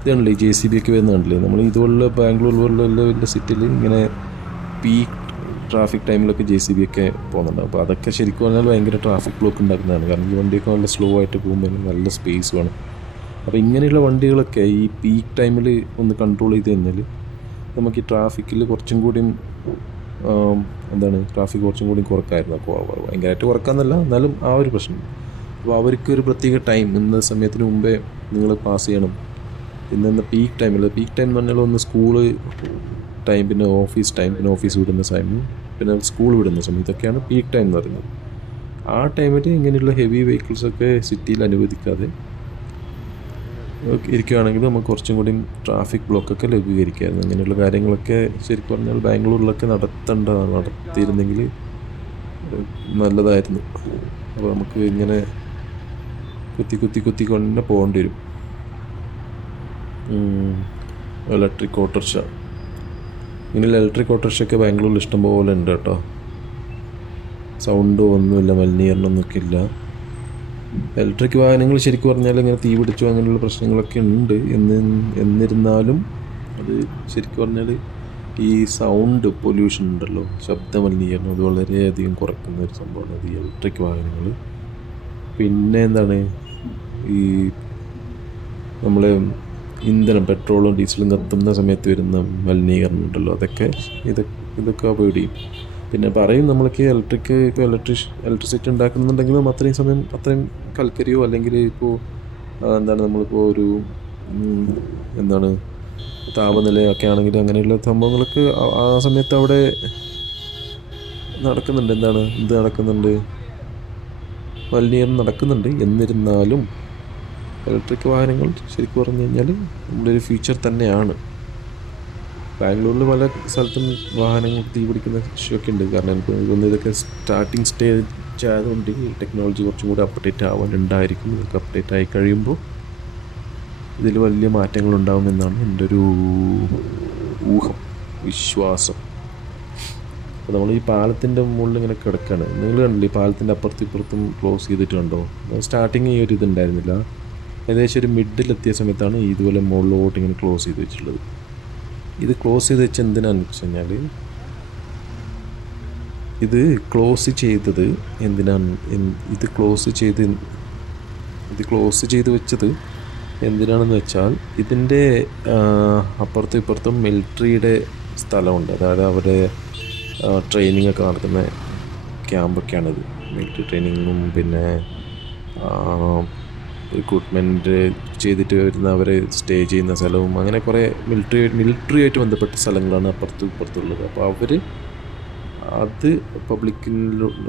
ഇതാണല്ലേ ഈ JCB ഒക്കെ വരുന്നുണ്ടല്ലേ. നമ്മൾ ഇതുപോലുള്ള ബാംഗ്ലൂർ പോലുള്ള വലിയ സിറ്റിയിൽ ഇങ്ങനെ പീക്ക് ട്രാഫിക് ടൈമിലൊക്കെ JCB ഒക്കെ പോകുന്നുണ്ട്. അപ്പോൾ അതൊക്കെ ശരിക്കും പറഞ്ഞാൽ ഭയങ്കര ട്രാഫിക് ബ്ലോക്ക് ഉണ്ടാക്കുന്നതാണ്. കാരണം ഈ വണ്ടിയൊക്കെ നല്ല സ്ലോ ആയിട്ട് പോകുമ്പോൾ നല്ല സ്പേസ് വേണം. അപ്പോൾ ഇങ്ങനെയുള്ള വണ്ടികളൊക്കെ ഈ പീക്ക് ടൈമിൽ ഒന്ന് കൺട്രോൾ ചെയ്ത് കഴിഞ്ഞാൽ നമുക്ക് ഈ ട്രാഫിക്കിൽ കുറച്ചും കൂടിയും ട്രാഫിക് കുറച്ചും കൂടി കുറക്കായിരുന്നു. അപ്പോൾ ഭയങ്കരമായിട്ട് കുറക്കാമെന്നല്ല, എന്നാലും ആ ഒരു പ്രശ്നം. അപ്പോൾ അവർക്കൊരു പ്രത്യേക ടൈം, ഇന്ന സമയത്തിന് മുമ്പേ നിങ്ങൾ പാസ് ചെയ്യണം. ഇന്ന പീക്ക് ടൈം എന്ന് പറഞ്ഞാൽ ഒന്ന് സ്കൂള് ടൈം, പിന്നെ ഓഫീസ് ടൈം, പിന്നെ ഓഫീസ് വിടുന്ന സമയം, പിന്നെ സ്കൂൾ വിടുന്ന സമയം, ഇതൊക്കെയാണ് പീക്ക് ടൈം എന്ന് പറയുന്നത്. ആ ടൈമിൽ ഇങ്ങനെയുള്ള ഹെവി വെഹിക്കിൾസൊക്കെ സിറ്റിയിൽ അനുവദിക്കാതെ ഇരിക്കുകയാണെങ്കിൽ നമുക്ക് കുറച്ചും കൂടി ട്രാഫിക് ബ്ലോക്കൊക്കെ ലഘൂകരിക്കാമായിരുന്നു. ഇങ്ങനെയുള്ള കാര്യങ്ങളൊക്കെ ശരിക്കും പറഞ്ഞാൽ ബാംഗ്ലൂരിലൊക്കെ നടത്തിയിരുന്നെങ്കിൽ നല്ലതായിരുന്നു. അപ്പോൾ നമുക്ക് ഇങ്ങനെ കുത്തി കൊണ്ട് പോകേണ്ടി വരും. ഇലക്ട്രിക് ഓട്ടോറിക്ഷ, ഇങ്ങനെയുള്ള ഇലക്ട്രിക് ഓട്ടോറിക്ഷയൊക്കെ ബാംഗ്ലൂരിൽ ഇഷ്ടംപോലെ ഉണ്ട് കേട്ടോ. സൗണ്ടോ ഒന്നുമില്ല, മലിനീകരണമൊന്നുമൊക്കെ ഇല്ല. ഇലക്ട്രിക് വാഹനങ്ങൾ ശരിക്കും പറഞ്ഞാൽ ഇങ്ങനെ തീ പിടിച്ചു അങ്ങനെയുള്ള പ്രശ്നങ്ങളൊക്കെ ഉണ്ട്. എന്നിരുന്നാലും അത് ശരിക്കും പറഞ്ഞാൽ ഈ സൗണ്ട് പൊല്യൂഷൻ ഉണ്ടല്ലോ, ശബ്ദ മലിനീകരണം, അത് വളരെയധികം കുറയ്ക്കുന്ന ഒരു സംഭവമാണ് ഈ ഇലക്ട്രിക് വാഹനങ്ങൾ. പിന്നെ ഈ നമ്മൾ ഇന്ധനം, പെട്രോളും ഡീസലും കത്തുന്ന സമയത്ത് വരുന്ന മലിനീകരണം ഉണ്ടല്ലോ, ഇതൊക്കെ അവോയ്ഡ് ചെയ്യും. പിന്നെ പറയും നമ്മൾക്ക് ഇലക്ട്രിസിറ്റി ഉണ്ടാക്കുന്നുണ്ടെങ്കിലും അത്രയും സമയം അത്രയും കൽക്കരിയോ അല്ലെങ്കിൽ ഇപ്പോൾ നമ്മളിപ്പോൾ ഒരു താപനിലയൊക്കെ ആണെങ്കിൽ അങ്ങനെയുള്ള സംഭവങ്ങളൊക്കെ ആ സമയത്ത് അവിടെ നടക്കുന്നുണ്ട്. നടക്കുന്നുണ്ട്, മലിനീകരണം നടക്കുന്നുണ്ട്. എന്നിരുന്നാലും ഇലക്ട്രിക് വാഹനങ്ങൾ ശരിക്കും പറഞ്ഞു കഴിഞ്ഞാൽ നമ്മുടെ ഒരു ഫ്യൂച്ചർ തന്നെയാണ്. ബാംഗ്ലൂരിൽ പല സ്ഥലത്തും വാഹനങ്ങൾ തീ പിടിക്കുന്ന ഇഷ്യൂയൊക്കെ ഉണ്ട്. കാരണം എനിക്ക് തോന്നുന്നു ഇതൊക്കെ സ്റ്റാർട്ടിങ് സ്റ്റേജ് ആയതുകൊണ്ട് ഈ ടെക്നോളജി കുറച്ചും കൂടി അപ്ഡേറ്റ് ആവാനുണ്ടായിരിക്കും. ഇതൊക്കെ അപ്ഡേറ്റ് ആയി കഴിയുമ്പോൾ ഇതിൽ വലിയ മാറ്റങ്ങളുണ്ടാകുമെന്നാണ് എൻ്റെ ഒരു വിശ്വാസം. അപ്പോൾ നമ്മൾ ഈ പാലത്തിൻ്റെ മുകളിൽ ഇങ്ങനെ കിടക്കുകയാണ്. നിങ്ങൾ കണ്ടില്ലേ, ഈ പാലത്തിൻ്റെ അപ്പുറത്തും ഇപ്പുറത്തും ക്ലോസ് ചെയ്തിട്ടുണ്ടോ? സ്റ്റാർട്ടിങ് ഈ ഒരു ഇതുണ്ടായിരുന്നില്ല. ഏകദേശം ഒരു മിഡിലെത്തിയ സമയത്താണ് ഇതുപോലെ മുകളിലോട്ട് ഇങ്ങനെ ക്ലോസ് ചെയ്ത് വെച്ചിട്ടുള്ളത്. ഇത് ക്ലോസ് ചെയ്ത് വെച്ച് എന്തിനാണെന്ന് വെച്ച് കഴിഞ്ഞാൽ, ഇത് ക്ലോസ് ചെയ്ത് വെച്ചത് എന്തിനാണെന്ന് വെച്ചാൽ ഇതിൻ്റെ അപ്പുറത്തും ഇപ്പുറത്തും മിലിറ്ററിയുടെ സ്ഥലമുണ്ട്. അതായത് അവരുടെ ട്രെയിനിങ് ഒക്കെ നടക്കുന്ന ക്യാമ്പൊക്കെയാണിത്. മിലിറ്ററി ട്രെയിനിങ്ങും പിന്നെ റിക്രൂട്ട്മെൻറ്റ് ചെയ്തിട്ട് വരുന്ന അവരെ സ്റ്റേ ചെയ്യുന്ന സ്ഥലവും അങ്ങനെ കുറേ മിലിറ്ററിയായിട്ട് ബന്ധപ്പെട്ട സ്ഥലങ്ങളാണ് അപ്പുറത്തും ഇപ്പുറത്തുള്ളത്. അപ്പോൾ അവർ അത് പബ്ലിക്കിൽ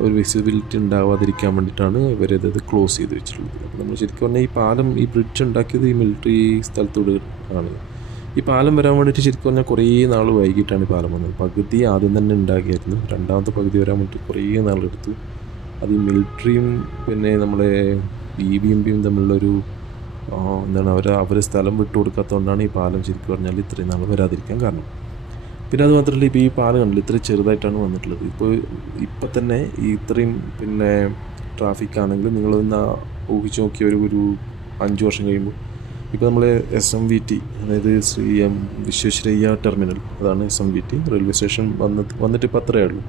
ഒരു വിസിബിലിറ്റി ഉണ്ടാവാതിരിക്കാൻ വേണ്ടിയിട്ടാണ് ഇവരത് ക്ലോസ് ചെയ്ത് വെച്ചിട്ടുള്ളത്. അപ്പോൾ നമ്മൾ ശരിക്കും പറഞ്ഞാൽ ഈ ബ്രിഡ്ജ് ഉണ്ടാക്കിയത് ഈ മിലിറ്ററി സ്ഥലത്തോട് ആണ്. ഈ പാലം വരാൻ വേണ്ടിയിട്ട് ശരിക്കും പറഞ്ഞാൽ കുറേ നാൾ വൈകിട്ടാണ് ഈ പാലം വന്നത്. പകുതി ആദ്യം തന്നെ ഉണ്ടാക്കിയായിരുന്നു, രണ്ടാമത്തെ പകുതി വരാൻ വേണ്ടിയിട്ട് കുറേ നാളെടുത്തു. അത് ഈ മിലിറ്ററിയും പിന്നെ നമ്മളെ EBMPയും തമ്മിലുള്ളൊരു അവർ സ്ഥലം വിട്ടു കൊടുക്കാത്തതുകൊണ്ടാണ് ഈ പാലം ശരിക്കും പറഞ്ഞാൽ ഇത്രയും നാൾ വരാതിരിക്കാൻ കാരണം. പിന്നെ അത് മാത്രമല്ല, ഇപ്പോൾ ഈ പാലം കണ്ടില്ല, ഇത്രയും ചെറുതായിട്ടാണ് വന്നിട്ടുള്ളത്. ഇപ്പം തന്നെ ഈ ഇത്രയും പിന്നെ ട്രാഫിക് ആണെങ്കിൽ നിങ്ങളൊന്ന് ഊഹിച്ച് നോക്കി ഒരു 5 വർഷം കഴിയുമ്പോൾ ഇപ്പോൾ നമ്മൾ SMVT, അതായത് വിശ്വേശ്വരയ്യ ടെർമിനൽ, അതാണ് SMVT റെയിൽവേ സ്റ്റേഷൻ വന്നിട്ട് ഇപ്പോൾ അത്രയേ ഉള്ളൂ.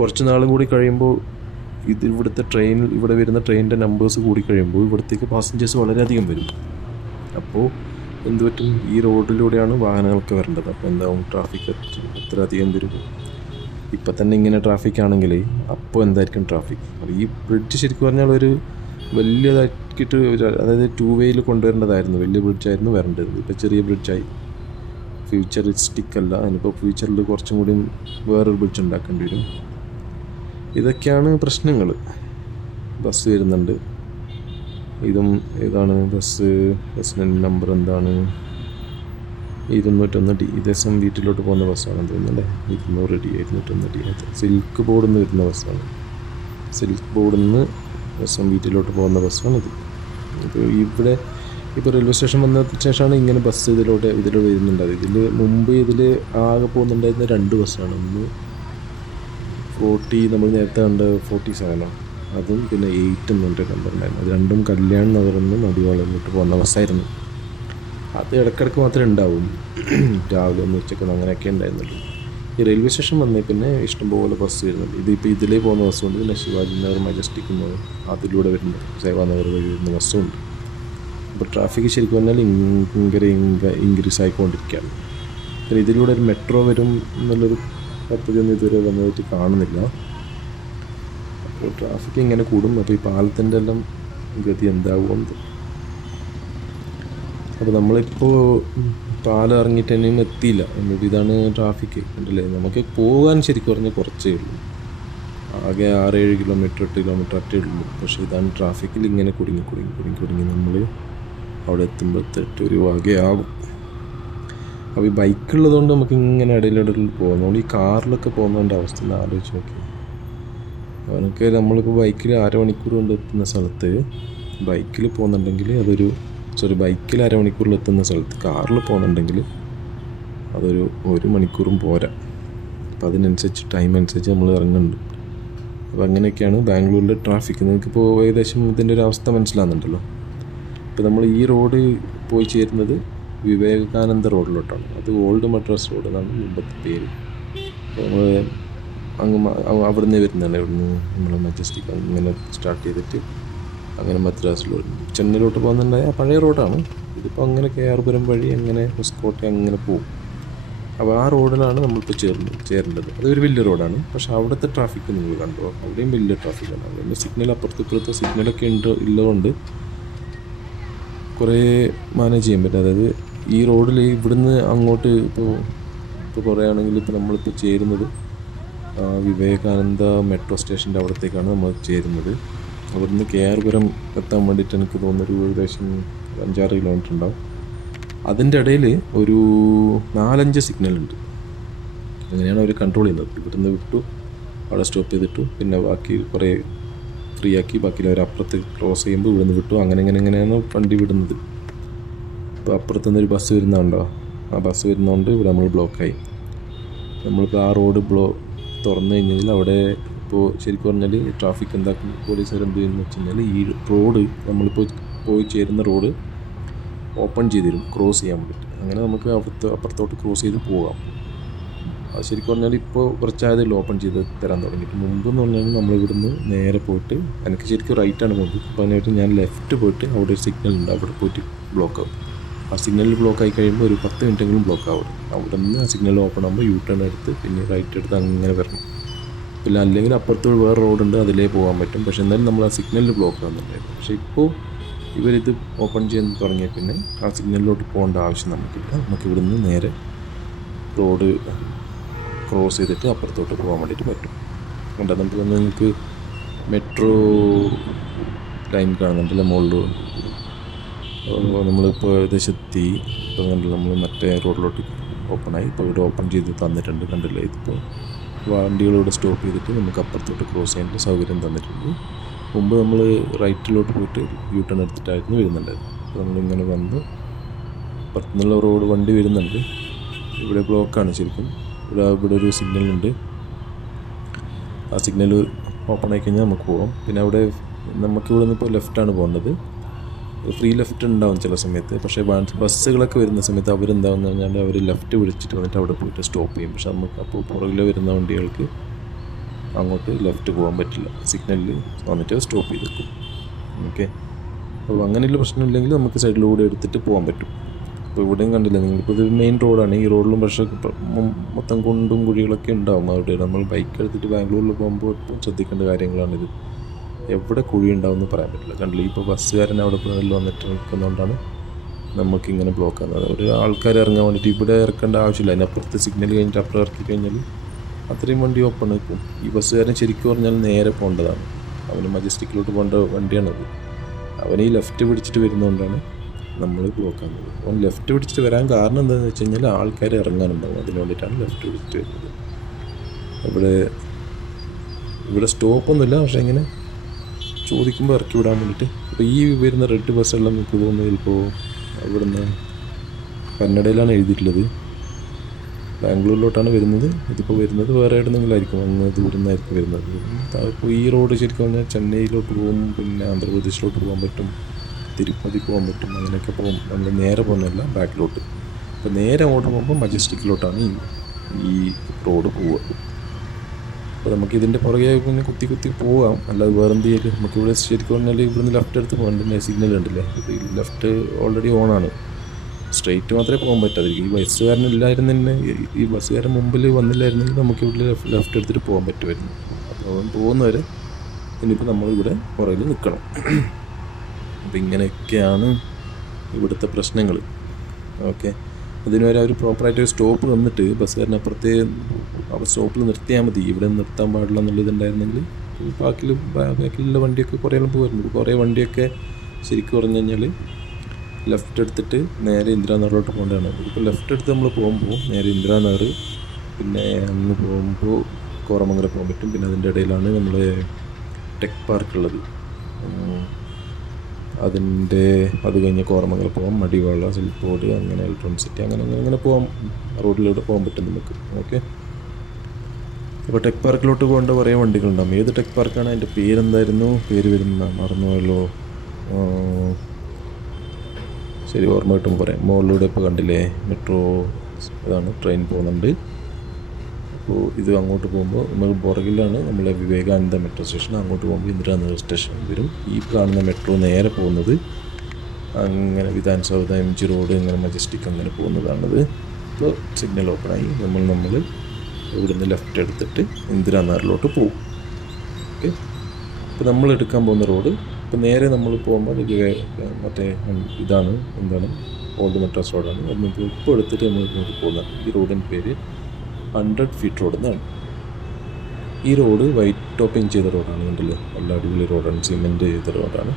കുറച്ച് നാളും കൂടി കഴിയുമ്പോൾ ഇവിടുത്തെ ഇവിടെ വരുന്ന ട്രെയിനിൻ്റെ നമ്പേഴ്സ് കൂടിക്കഴിയുമ്പോൾ ഇവിടത്തേക്ക് പാസഞ്ചേഴ്സ് വളരെയധികം വരും. അപ്പോൾ എന്ത് പറ്റും, ഈ റോഡിലൂടെയാണ് വാഹനങ്ങൾക്ക് വരേണ്ടത്. അപ്പോൾ എന്താവും, ട്രാഫിക് എത്ര അധികം വരും. ഇപ്പം തന്നെ ഇങ്ങനെ ട്രാഫിക് ആണെങ്കിൽ അപ്പോൾ എന്തായിരിക്കും ട്രാഫിക്. അപ്പോൾ ഈ ബ്രിഡ്ജ് ശരിക്കും പറഞ്ഞാൽ ഒരു വലിയതാക്കിയിട്ട്, അതായത് 2 വേയിൽ കൊണ്ടുവരേണ്ടതായിരുന്നു. വലിയ ബ്രിഡ്ജായിരുന്നു വരേണ്ടത്. ഇപ്പോൾ ചെറിയ ബ്രിഡ്ജായി, ഫ്യൂച്ചറിസ്റ്റിക് അല്ല. അതിനിപ്പോൾ ഫ്യൂച്ചറിൽ കുറച്ചും കൂടി വേറൊരു ബ്രിഡ്ജ് ഉണ്ടാക്കേണ്ടി വരും. ഇതൊക്കെയാണ് പ്രശ്നങ്ങൾ. ബസ് വരുന്നുണ്ട്. ഏതാണ് ബസ്സിൻ്റെ നമ്പർ എന്താണ്, 201D. ഇതേസം വീട്ടിലോട്ട് പോകുന്ന ബസ്സാണെന്ന് തോന്നുന്നല്ലേ. 200D, 201D. സിൽക്ക് ബോർഡിൽ നിന്ന് വരുന്ന ബസ്സാണ്. സിൽക്ക് ബോർഡിൽ നിന്ന് വീട്ടിലോട്ട് പോകുന്ന ബസ്സാണിത്. ഇപ്പോൾ റെയിൽവേ സ്റ്റേഷൻ വന്നതിന് ശേഷമാണ് ഇങ്ങനെ ബസ് ഇതിലൂടെ വരുന്നുണ്ടായത്. മുമ്പ് ആകെ പോകുന്നുണ്ടായിരുന്ന 2 ബസ്സാണ്. ഒന്ന് 40, നമ്മൾ നേരത്തെ കണ്ട 47, അതും പിന്നെ 8 എന്നൊരു നമ്പർ ഉണ്ടായിരുന്നു. അത് രണ്ടും കല്യാൺ നഗറിൽ നിന്ന് മടിവാളയിലോട്ട് പോകുന്ന ബസ്സായിരുന്നു. അത് ഇടയ്ക്കിടയ്ക്ക് മാത്രമേ ഉണ്ടാവും, രാവിലെ ഒന്ന് ഉച്ചക്കൊന്നും അങ്ങനെയൊക്കെ ഉണ്ടായിരുന്നുള്ളൂ. ഈ റെയിൽവേ സ്റ്റേഷൻ വന്നേ പിന്നെ ഇഷ്ടംപോലെ ബസ് വരുന്നുണ്ട്. ഇതിപ്പോൾ ഇതിലേ പോകുന്ന ബസ്സുണ്ട്, പിന്നെ ശിവാജി നഗർ, മജസ്റ്റിക് അതിലൂടെ വരുന്നുണ്ട്, സേവാനഗർ വഴി വരുന്ന ബസ്സുണ്ട്. അപ്പോൾ ട്രാഫിക് ശരിക്കും പറഞ്ഞാൽ ഇൻക്രീസ് ആയിക്കൊണ്ടിരിക്കുകയാണ്. പിന്നെ ഇതിലൂടെ ഒരു മെട്രോ വരും എന്നുള്ളൊരു പദ്ധതിയൊന്നും ഇതുവരെ വന്നതായിട്ട് കാണുന്നില്ല. അപ്പോൾ ട്രാഫിക് ഇങ്ങനെ കൂടും. അപ്പോൾ ഈ പാലത്തിൻ്റെ എല്ലാം ഗതി എന്താകുമെന്ന്. അപ്പോൾ നമ്മളിപ്പോൾ പാലം ഇറങ്ങിയിട്ട് തന്നെയും എത്തിയില്ല. എന്നിട്ട് ഇതാണ് ട്രാഫിക് ഉണ്ടല്ലേ. നമുക്ക് പോകാൻ ശരിക്കും പറഞ്ഞാൽ കുറച്ചേ ഉള്ളൂ, ആകെ 6-7 കിലോമീറ്റർ 8 കിലോമീറ്റർ അറ്റേ ഉള്ളൂ. പക്ഷേ ഇതാണ് ട്രാഫിക്കിൽ ഇങ്ങനെ കുടുങ്ങി നമ്മൾ അവിടെ എത്തുമ്പോഴത്തേക്ക് ഒരു വകയാവും. അപ്പോൾ ഈ ബൈക്കുള്ളതുകൊണ്ട് നമുക്ക് ഇങ്ങനെ ഇടയിലിടയിൽ പോകുന്നതുകൊണ്ട്, ഈ കാറിലൊക്കെ പോകുന്നതിൻ്റെ അവസ്ഥ ഒന്ന് ആലോചിച്ച് നോക്കി. അവനൊക്കെ നമ്മളിപ്പോൾ ബൈക്കിൽ 1/2 മണിക്കൂർ കൊണ്ട് എത്തുന്ന സ്ഥലത്ത് ബൈക്കിൽ പോകുന്നുണ്ടെങ്കിൽ ബൈക്കിൽ 1/2 മണിക്കൂറിൽ എത്തുന്ന സ്ഥലത്ത് കാറിൽ പോകുന്നുണ്ടെങ്കിൽ അതൊരു 1 മണിക്കൂറും പോരാ. അപ്പോൾ അതിനനുസരിച്ച് ടൈം അനുസരിച്ച് നമ്മൾ ഇറങ്ങുന്നുണ്ട്. അപ്പോൾ അങ്ങനെയൊക്കെയാണ് ബാംഗ്ലൂരിലെ ട്രാഫിക്. നിങ്ങൾക്കിപ്പോൾ ഏകദേശം ഇതിൻ്റെ ഒരു അവസ്ഥ മനസ്സിലാകുന്നുണ്ടല്ലോ. ഇപ്പോൾ നമ്മൾ ഈ റോഡ് പോയി ചേരുന്നത് വിവേകാനന്ദ റോഡിലോട്ടാണ്. അത് ഓൾഡ് മദ്രാസ് റോഡ് എന്നാണ് മുമ്പത്തെ പേര്. നമ്മൾ അവിടുന്ന് വരുന്നതാണ്. ഇവിടുന്ന് നമ്മൾ മജസ്റ്റിക് അങ്ങനെ സ്റ്റാർട്ട് ചെയ്തിട്ട് അങ്ങനെ മദ്രാസിലോട്ട് ചെന്നൈയിലോട്ട് പോകുന്നുണ്ടായ പഴയ റോഡാണ്. ഇതിപ്പോൾ അങ്ങനെ KR പുരം വഴി അങ്ങനെ ഹൊസ്കോട്ടെ അങ്ങനെ പോകും. അപ്പോൾ ആ റോഡിലാണ് നമ്മളിപ്പോൾ ചേരേണ്ടത്. അതൊരു വലിയ റോഡാണ്. പക്ഷേ അവിടുത്തെ ട്രാഫിക്ക് നിങ്ങൾ കണ്ടോ, അവിടെയും വലിയ ട്രാഫിക്കാണ്. അവിടെ സിഗ്നൽ അപ്പുറത്ത് സിഗ്നലൊക്കെ ഉള്ളതുകൊണ്ട് കുറേ മാനേജ് ചെയ്യാൻ പറ്റും. അതായത് ഈ റോഡിൽ ഇവിടുന്ന് അങ്ങോട്ട് ഇപ്പോൾ പറയുകയാണെങ്കിൽ ഇപ്പോൾ നമ്മളിപ്പോൾ ചേരുന്നത് വിവേകാനന്ദ മെട്രോ സ്റ്റേഷൻ്റെ അവിടത്തേക്കാണ് നമ്മൾ ചേരുന്നത്. അവിടുന്ന് KR പുരം എത്താൻ വേണ്ടിയിട്ട് എനിക്ക് തോന്നുന്നൊരു ഏകദേശം 5-6 കിലോമീറ്റർ ഉണ്ടാവും. അതിൻ്റെ ഇടയിൽ ഒരു 4-5 സിഗ്നലുണ്ട്. അങ്ങനെയാണ് അവർ കൺട്രോൾ ചെയ്യുന്നത്. ഇവിടുന്ന് വിട്ടു, അവിടെ സ്റ്റോപ്പ് ചെയ്തിട്ടു, പിന്നെ ബാക്കി കുറേ ഫ്രീ ആക്കി, ബാക്കി അവർ അപ്പുറത്ത് ക്രോസ് ചെയ്യുമ്പോൾ ഇവിടുന്ന് വിട്ടു. അങ്ങനെയാണ് വണ്ടി വിടുന്നത്. ഇപ്പോൾ അപ്പുറത്തുനിന്നൊരു ബസ് വരുന്നുണ്ടോ, ആ ബസ് വരുന്നതുകൊണ്ട് ഇവിടെ നമ്മൾ ബ്ലോക്കായി. നമ്മളിപ്പോൾ ആ റോഡ് തുറന്നു കഴിഞ്ഞാൽ അവിടെ ഇപ്പോൾ ശരിക്കും പറഞ്ഞാൽ ട്രാഫിക് എന്താക്കും പോലീസുകാർ എന്ത് ചെയ്യുന്നു വെച്ച് കഴിഞ്ഞാൽ, ഈ റോഡ് നമ്മളിപ്പോൾ പോയി ചേരുന്ന റോഡ് ഓപ്പൺ ചെയ്ത് തരും ക്രോസ് ചെയ്യാൻ വേണ്ടിയിട്ട്. അങ്ങനെ നമുക്ക് അപ്പുറത്തോട്ട് ക്രോസ് ചെയ്ത് പോകാം. അത് ശരിക്കും പറഞ്ഞാൽ ഇപ്പോൾ കുറച്ചായതിൽ ഓപ്പൺ ചെയ്ത് തരാൻ തുടങ്ങിയിട്ട്. മുമ്പെന്ന് പറഞ്ഞാൽ നമ്മളിവിടുന്ന് നേരെ പോയിട്ട്, എനിക്ക് ശരിക്കും റൈറ്റാണ് മുമ്പ്, അപ്പോൾ അതിനായിട്ട് ഞാൻ ലെഫ്റ്റ് പോയിട്ട് അവിടെ ഒരു സിഗ്നൽ ഉണ്ട്, അവിടെ പോയിട്ട് ബ്ലോക്ക് ആവും. ആ സിഗ്നലിൽ ബ്ലോക്ക് ആയി കഴിയുമ്പോൾ ഒരു 10 മിനിറ്റെങ്കിലും ബ്ലോക്ക് ആവും. അവിടെ നിന്ന് ആ സിഗ്നൽ ഓപ്പൺ ആകുമ്പോൾ U-ടേൺ എടുത്ത് പിന്നെ റൈറ്റ് എടുത്ത് അങ്ങനെ വരണം. പിന്നെ അല്ലെങ്കിൽ അപ്പുറത്ത് വേറെ റോഡുണ്ട്, അതിലേ പോകാൻ പറ്റും. പക്ഷേ എന്നാലും നമ്മൾ ആ സിഗ്നലിൽ ബ്ലോക്ക് ആകുന്നുണ്ടായിരുന്നു. പക്ഷേ ഇപ്പോൾ ഇവരിത് ഓപ്പൺ ചെയ്യാൻ തുടങ്ങിയ പിന്നെ ആ സിഗ്നലിലോട്ട് പോകേണ്ട ആവശ്യം നമുക്കില്ല. നമുക്കിവിടുന്ന് നേരെ റോഡ് ക്രോസ് ചെയ്തിട്ട് അപ്പുറത്തോട്ട് പോകാൻ വേണ്ടിയിട്ട് പറ്റും. അതുകൊണ്ട് നമുക്ക് നിങ്ങൾക്ക് മെട്രോ ലൈൻ കാണുന്നുണ്ടല്ലോ മുകളിൽ. നമ്മളിപ്പോൾ ഏകദേശം എത്തി. ഇപ്പോൾ കണ്ടില്ല, നമ്മൾ മറ്റേ റോഡിലോട്ട് ഓപ്പണായി. ഇപ്പോൾ ഇവിടെ ഓപ്പൺ ചെയ്ത് തന്നിട്ടുണ്ട്, കണ്ടില്ല. ഇതിപ്പോൾ വണ്ടികളിവിടെ സ്റ്റോപ്പ് ചെയ്തിട്ട് നമുക്ക് അപ്പുറത്തോട്ട് ക്രോസ് ചെയ്യാനുള്ള സൗകര്യം തന്നിട്ടുണ്ട്. മുമ്പ് നമ്മൾ റൈറ്റിലോട്ട് പോയിട്ട് U-ടേൺ എടുത്തിട്ടായിരുന്നു വരുന്നുണ്ടായിരുന്നു. അപ്പോൾ നമ്മളിങ്ങനെ വന്ന് അപ്പുറത്തുനിന്നുള്ള റോഡ് വണ്ടി വരുന്നുണ്ട്. ഇവിടെ ബ്ലോക്കാണ് ശരിക്കും. ഇവിടെ ഒരു സിഗ്നലുണ്ട്. ആ സിഗ്നൽ ഓപ്പൺ ആയി കഴിഞ്ഞാൽ നമുക്ക് പോകാം. പിന്നെ അവിടെ നമുക്കിവിടെ നിന്ന് ഇപ്പോൾ ലെഫ്റ്റാണ് പോകേണ്ടത്. ഫ്രീ ലെഫ്റ്റ് ഉണ്ടാവും ചില സമയത്ത്. പക്ഷേ ബസ്സുകളൊക്കെ വരുന്ന സമയത്ത് അവരെന്താണെന്ന് പറഞ്ഞാൽ അവർ ലെഫ്റ്റ് വിളിച്ചിട്ട് വന്നിട്ട് അവിടെ പോയിട്ട് സ്റ്റോപ്പ് ചെയ്യും. പക്ഷെ നമുക്ക് അപ്പോൾ പുറകിൽ വരുന്ന വണ്ടികൾക്ക് അങ്ങോട്ട് ലെഫ്റ്റ് പോകാൻ പറ്റില്ല. സിഗ്നലിൽ വന്നിട്ട് സ്റ്റോപ്പ് ചെയ്ത് വെക്കും. ഓക്കെ, അപ്പോൾ അങ്ങനെയുള്ള പ്രശ്നമില്ലെങ്കിൽ നമുക്ക് സൈഡിലൂടെ എടുത്തിട്ട് പോകാൻ പറ്റും. അപ്പോൾ ഇവിടെയും കണ്ടില്ല നിങ്ങളിപ്പോൾ ഇത് മെയിൻ റോഡാണ്. ഈ റോഡിലും പക്ഷേ മൊത്തം കുണ്ടും കുഴികളൊക്കെ ഉണ്ടാവും. അവിടെ നമ്മൾ ബൈക്ക് എടുത്തിട്ട് ബാംഗ്ലൂരിൽ പോകുമ്പോൾ എപ്പോഴും ശ്രദ്ധിക്കേണ്ട കാര്യങ്ങളാണിത്. എവിടെ കുഴി ഉണ്ടാവും എന്ന് പറയാൻ പറ്റില്ല. കണ്ടില്ല, ഇപ്പോൾ ബസ്സുകാരൻ അവിടെ വന്നിട്ട് നിൽക്കുന്നതുകൊണ്ടാണ് നമുക്കിങ്ങനെ ബ്ലോക്ക് ആകുന്നത്. ഒരു ആൾക്കാർ ഇറങ്ങാൻ വേണ്ടിയിട്ട് ഇവിടെ ഇറക്കേണ്ട ആവശ്യമില്ല. അതിനപ്പുറത്ത് സിഗ്നൽ കഴിഞ്ഞിട്ട് അപ്പുറം ഇറക്കി കഴിഞ്ഞാൽ അത്രയും വണ്ടി ഓപ്പൺ നിൽക്കും. ഈ ബസ്സുകാരൻ ശരിക്കും പറഞ്ഞാൽ നേരെ പോകേണ്ടതാണ്. അവന് മജസ്റ്റിക്കിലോട്ട് പോകേണ്ട വണ്ടിയാണത്. അവൻ ഈ ലെഫ്റ്റ് പിടിച്ചിട്ട് വരുന്നതുകൊണ്ടാണ് നമ്മൾ ബ്ലോക്ക് ആകുന്നത്. അവൻ ലെഫ്റ്റ് പിടിച്ചിട്ട് വരാൻ കാരണം എന്താണെന്ന് വെച്ച് കഴിഞ്ഞാൽ ആൾക്കാർ ഇറങ്ങാനുണ്ടാവും. അതിന് വേണ്ടിയിട്ടാണ് ലെഫ്റ്റ് പിടിച്ചിട്ട് വരുന്നത്. ഇവിടെ സ്റ്റോപ്പൊന്നുമില്ല, പക്ഷേ ഇങ്ങനെ ചോദിക്കുമ്പോൾ ഇറക്കി വിടാൻ വേണ്ടിയിട്ട്. അപ്പോൾ ഈ വരുന്ന റെഡ് ബസ്സെല്ലാം നമുക്ക് തോന്നുന്നത് ചിലപ്പോൾ ഇവിടുന്ന് കന്നഡയിലാണ് എഴുതിയിട്ടുള്ളത്. ബാംഗ്ലൂരിലോട്ടാണ് വരുന്നത്. ഇതിപ്പോൾ വരുന്നത് വേറെ എവിടെന്നെങ്കിലായിരിക്കും, അങ്ങ് ദൂരം നിന്നായിരിക്കും വരുന്നത്. അപ്പോൾ ഈ റോഡ് ശരിക്കും പറഞ്ഞാൽ ചെന്നൈയിലോട്ട് പോകും, പിന്നെ ആന്ധ്രാപ്രദേശിലോട്ട് പോകാൻ പറ്റും, തിരുപ്പതി പോകാൻ പറ്റും. അങ്ങനെയൊക്കെ പോകും. നമ്മൾ നേരെ പോകുന്നില്ല, ബാക്കിലോട്ട്. അപ്പോൾ നേരെ അങ്ങോട്ട് പോകുമ്പോൾ മജസ്റ്റിക്കിലോട്ടാണ് ഈ റോഡ് പോവുക. അപ്പോൾ നമുക്കിതിൻ്റെ പുറകെ പിന്നെ കുത്തി പോകാം. അല്ലാതെ വേറെ എന്ത് ചെയ്യും? നമുക്കിവിടെ ശരിക്കും പറഞ്ഞാൽ ഇവിടുന്ന് ലെഫ്റ്റ് എടുത്ത് പോകേണ്ട സിഗ്നൽ ഉണ്ടല്ലേ. അപ്പോൾ ഈ ലെഫ്റ്റ് ഓൾറെഡി ഓണാണ്. സ്ട്രെയിറ്റ് മാത്രമേ പോകാൻ പറ്റാതിരിക്കും. ഈ ബസ്സുകാരനില്ലായിരുന്നെ, ഈ ബസ്സുകാരൻ മുമ്പിൽ വന്നില്ലായിരുന്നെങ്കിൽ നമുക്കിവിടെ ലെഫ്റ്റ് എടുത്തിട്ട് പോകാൻ പറ്റുമായിരുന്നു. അപ്പോൾ അവൻ പോകുന്നവരെ ഇനിയിപ്പോൾ നമ്മളിവിടെ പുറകിൽ നിൽക്കണം. അപ്പോൾ ഇങ്ങനെയൊക്കെയാണ് ഇവിടുത്തെ പ്രശ്നങ്ങൾ. ഓക്കെ, അതിനുവരെ അവർ പ്രോപ്പറായിട്ട് ഒരു സ്റ്റോപ്പ് തന്നിട്ട് ബസ്സുകാരനപ്പുറത്തെ സ്റ്റോപ്പിൽ നിർത്തിയാൽ മതി. ഇവിടെ നിർത്താൻ പാടില്ല എന്നുള്ളതുണ്ടായിരുന്നെങ്കിൽ ബാക്കിലുള്ള വണ്ടിയൊക്കെ കുറേ എല്ലാം പോകുമായിരുന്നു. കുറേ വണ്ടിയൊക്കെ ശരിക്കും പറഞ്ഞു കഴിഞ്ഞാൽ ലെഫ്റ്റ് എടുത്തിട്ട് നേരെ ഇന്ദിരാനഗറിലോട്ട് പോകേണ്ടതാണ്. ഇപ്പോൾ ലെഫ്റ്റ് എടുത്ത് നമ്മൾ പോകുമ്പോൾ നേരെ ഇന്ദിരാനഗർ, പിന്നെ അങ്ങ് പോകുമ്പോൾ കോറമംഗലം പോകാൻ പറ്റും. പിന്നെ അതിൻ്റെ ഇടയിലാണ് നമ്മളെ ടെക് പാർക്ക് ഉള്ളത്. അത് കഴിഞ്ഞ് കോറമംഗലം പോകാം, മടിവാള, സിൽപ്പോട്, അങ്ങനെ ഇലക്ട്രോണിക് സിറ്റി, അങ്ങനെ പോകാം. റോഡിലൂടെ പോകാൻ പറ്റും നമുക്ക്. ഓക്കെ, അപ്പോൾ ടെക് പാർക്കിലോട്ട് പോകേണ്ട കുറേ വണ്ടികളുണ്ടാകും. ഏത് ടെക് പാർക്കാണ്? അതിൻ്റെ പേരെന്തായിരുന്നു? പേര് വരുന്ന മറന്നുപോയല്ലോ. ശരി, ഓർമ്മ കിട്ടും പറയാം. മുകളിലൂടെ ഇപ്പോൾ കണ്ടില്ലേ മെട്രോ, ഇതാണ് ട്രെയിൻ പോകുന്നുണ്ട്. അപ്പോൾ ഇത് അങ്ങോട്ട് പോകുമ്പോൾ നമ്മൾ പുറകിലാണ് നമ്മളെ വിവേകാനന്ദ മെട്രോ സ്റ്റേഷൻ. അങ്ങോട്ട് പോകുമ്പോൾ ഇന്ദിരാനഗർ സ്റ്റേഷൻ വരും. ഈ കാണുന്ന മെട്രോ നേരെ പോകുന്നത് അങ്ങനെ വിധാൻ സൗധ, MG റോഡ്, ഇങ്ങനെ മജസ്റ്റിക് അങ്ങനെ പോകുന്നതാണത്. ഇപ്പോൾ സിഗ്നൽ ഓപ്പണായി നമ്മൾ ഇവിടുന്ന് ലെഫ്റ്റ് എടുത്തിട്ട് ഇന്ദിരാനഗറിലോട്ട് പോകും. ഓക്കെ, ഇപ്പോൾ നമ്മൾ എടുക്കാൻ പോകുന്ന റോഡ് ഇപ്പോൾ നേരെ നമ്മൾ പോകുമ്പോൾ മറ്റേ എന്താണ് ഓൾഡ് മെട്രോസ് റോഡാണ്. അത് നമുക്ക് ഇപ്പോൾ എടുത്തിട്ട് നമ്മൾ ഇങ്ങോട്ട് പോകുന്നത്. ഈ റോഡിൻ്റെ പേര് 100 ഫീറ്റ് റോഡ് എന്നാണ്. ഈ റോഡ് വൈറ്റ് ടോപ്പിംഗ് ചെയ്ത റോഡാണ്. കണ്ടില്ലേ, നല്ല അടിപൊളി റോഡാണ്, സിമെൻറ്റ് ചെയ്ത റോഡാണ്.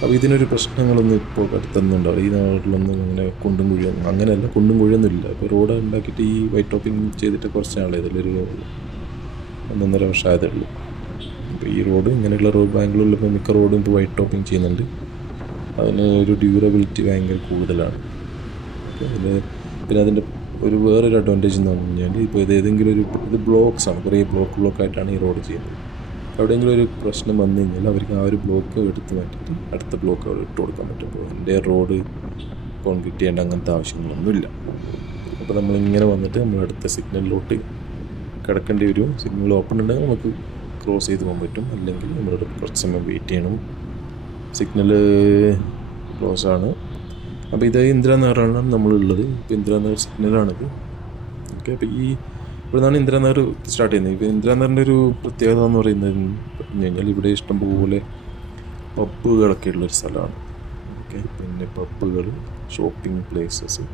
അപ്പോൾ ഇതിനൊരു പ്രശ്നങ്ങളൊന്നും ഇപ്പോൾ അടുത്തൊന്നും ഉണ്ടാവില്ല. ഈ നാട്ടിലൊന്നും അങ്ങനെ കുണ്ടും കുഴിയൊന്നും, അങ്ങനെയല്ല, കുണ്ടും കുഴിയൊന്നും ഇല്ല. ഇപ്പോൾ റോഡ് ഉണ്ടാക്കിയിട്ട് ഈ വൈറ്റ് ടോപ്പിംഗ് ചെയ്തിട്ട് കുറച്ച് നാളെ ഇതിലൊരു 1.5 വർഷം ആയതേ ഉള്ളൂ. ഇപ്പോൾ ഈ റോഡ്, ഇങ്ങനെയുള്ള റോഡ് ബാംഗ്ലൂരിൽ ഇപ്പോൾ മിക്ക റോഡും ഇപ്പോൾ വൈറ്റ് ടോപ്പിംഗ് ചെയ്യുന്നുണ്ട്. അതിന് ഒരു ഡ്യൂറബിലിറ്റി ഭയങ്കര കൂടുതലാണ്. പിന്നെ അതിൻ്റെ വേറൊരു അഡ്വാൻറ്റേജ് എന്ന് പറഞ്ഞു കഴിഞ്ഞാൽ, ഇപ്പോൾ ഏതെങ്കിലും ഇത് ബ്ലോക്സാണ്, കുറേ ബ്ലോക്കായിട്ടാണ് ഈ റോഡ് ചെയ്യുന്നത്. എവിടെയെങ്കിലും ഒരു പ്രശ്നം വന്നു കഴിഞ്ഞാൽ അവർക്ക് ആ ഒരു ബ്ലോക്ക് എടുത്ത് മാറ്റിയിട്ട് അടുത്ത ബ്ലോക്ക് അവിടെ ഇട്ട് കൊടുക്കാൻ പറ്റും. അപ്പോൾ എൻ്റെ റോഡ് കോൺക്രീറ്റ് ചെയ്യേണ്ട അങ്ങനത്തെ ആവശ്യങ്ങളൊന്നുമില്ല. അപ്പോൾ നമ്മളിങ്ങനെ വന്നിട്ട് നമ്മൾ അടുത്ത സിഗ്നലിലോട്ട് കിടക്കേണ്ടി വരും. സിഗ്നൽ ഓപ്പൺ ഉണ്ടെങ്കിൽ നമുക്ക് ക്രോസ് ചെയ്ത് പോകാൻ പറ്റും, അല്ലെങ്കിൽ നമ്മളോട് കുറച്ച് സമയം വെയിറ്റ് ചെയ്യണം. സിഗ്നൽ ക്ലോസ് ആണ്. അപ്പോൾ ഇത് ഇന്ദിരാനഗറാണ് നമ്മളുള്ളത്. ഇപ്പോൾ ഇന്ദിരാനഗർ സിഗ്നലാണിത്. ഓക്കെ, അപ്പോൾ ഇവിടെ നിന്നാണ് ഇന്ദിരാനഗർ സ്റ്റാർട്ട് ചെയ്യുന്നത്. ഇപ്പോൾ ഇന്ദിരാനഗറിൻ്റെ ഒരു പ്രത്യേകത എന്ന് പറയുന്നത് പറഞ്ഞു കഴിഞ്ഞാൽ ഇവിടെ ഇഷ്ടംപോലെ പബ്ബുകളൊക്കെ ഉള്ളൊരു സ്ഥലമാണ്. ഓക്കെ, പിന്നെ പബ്ബുകൾ, ഷോപ്പിംഗ് പ്ലേസസ്,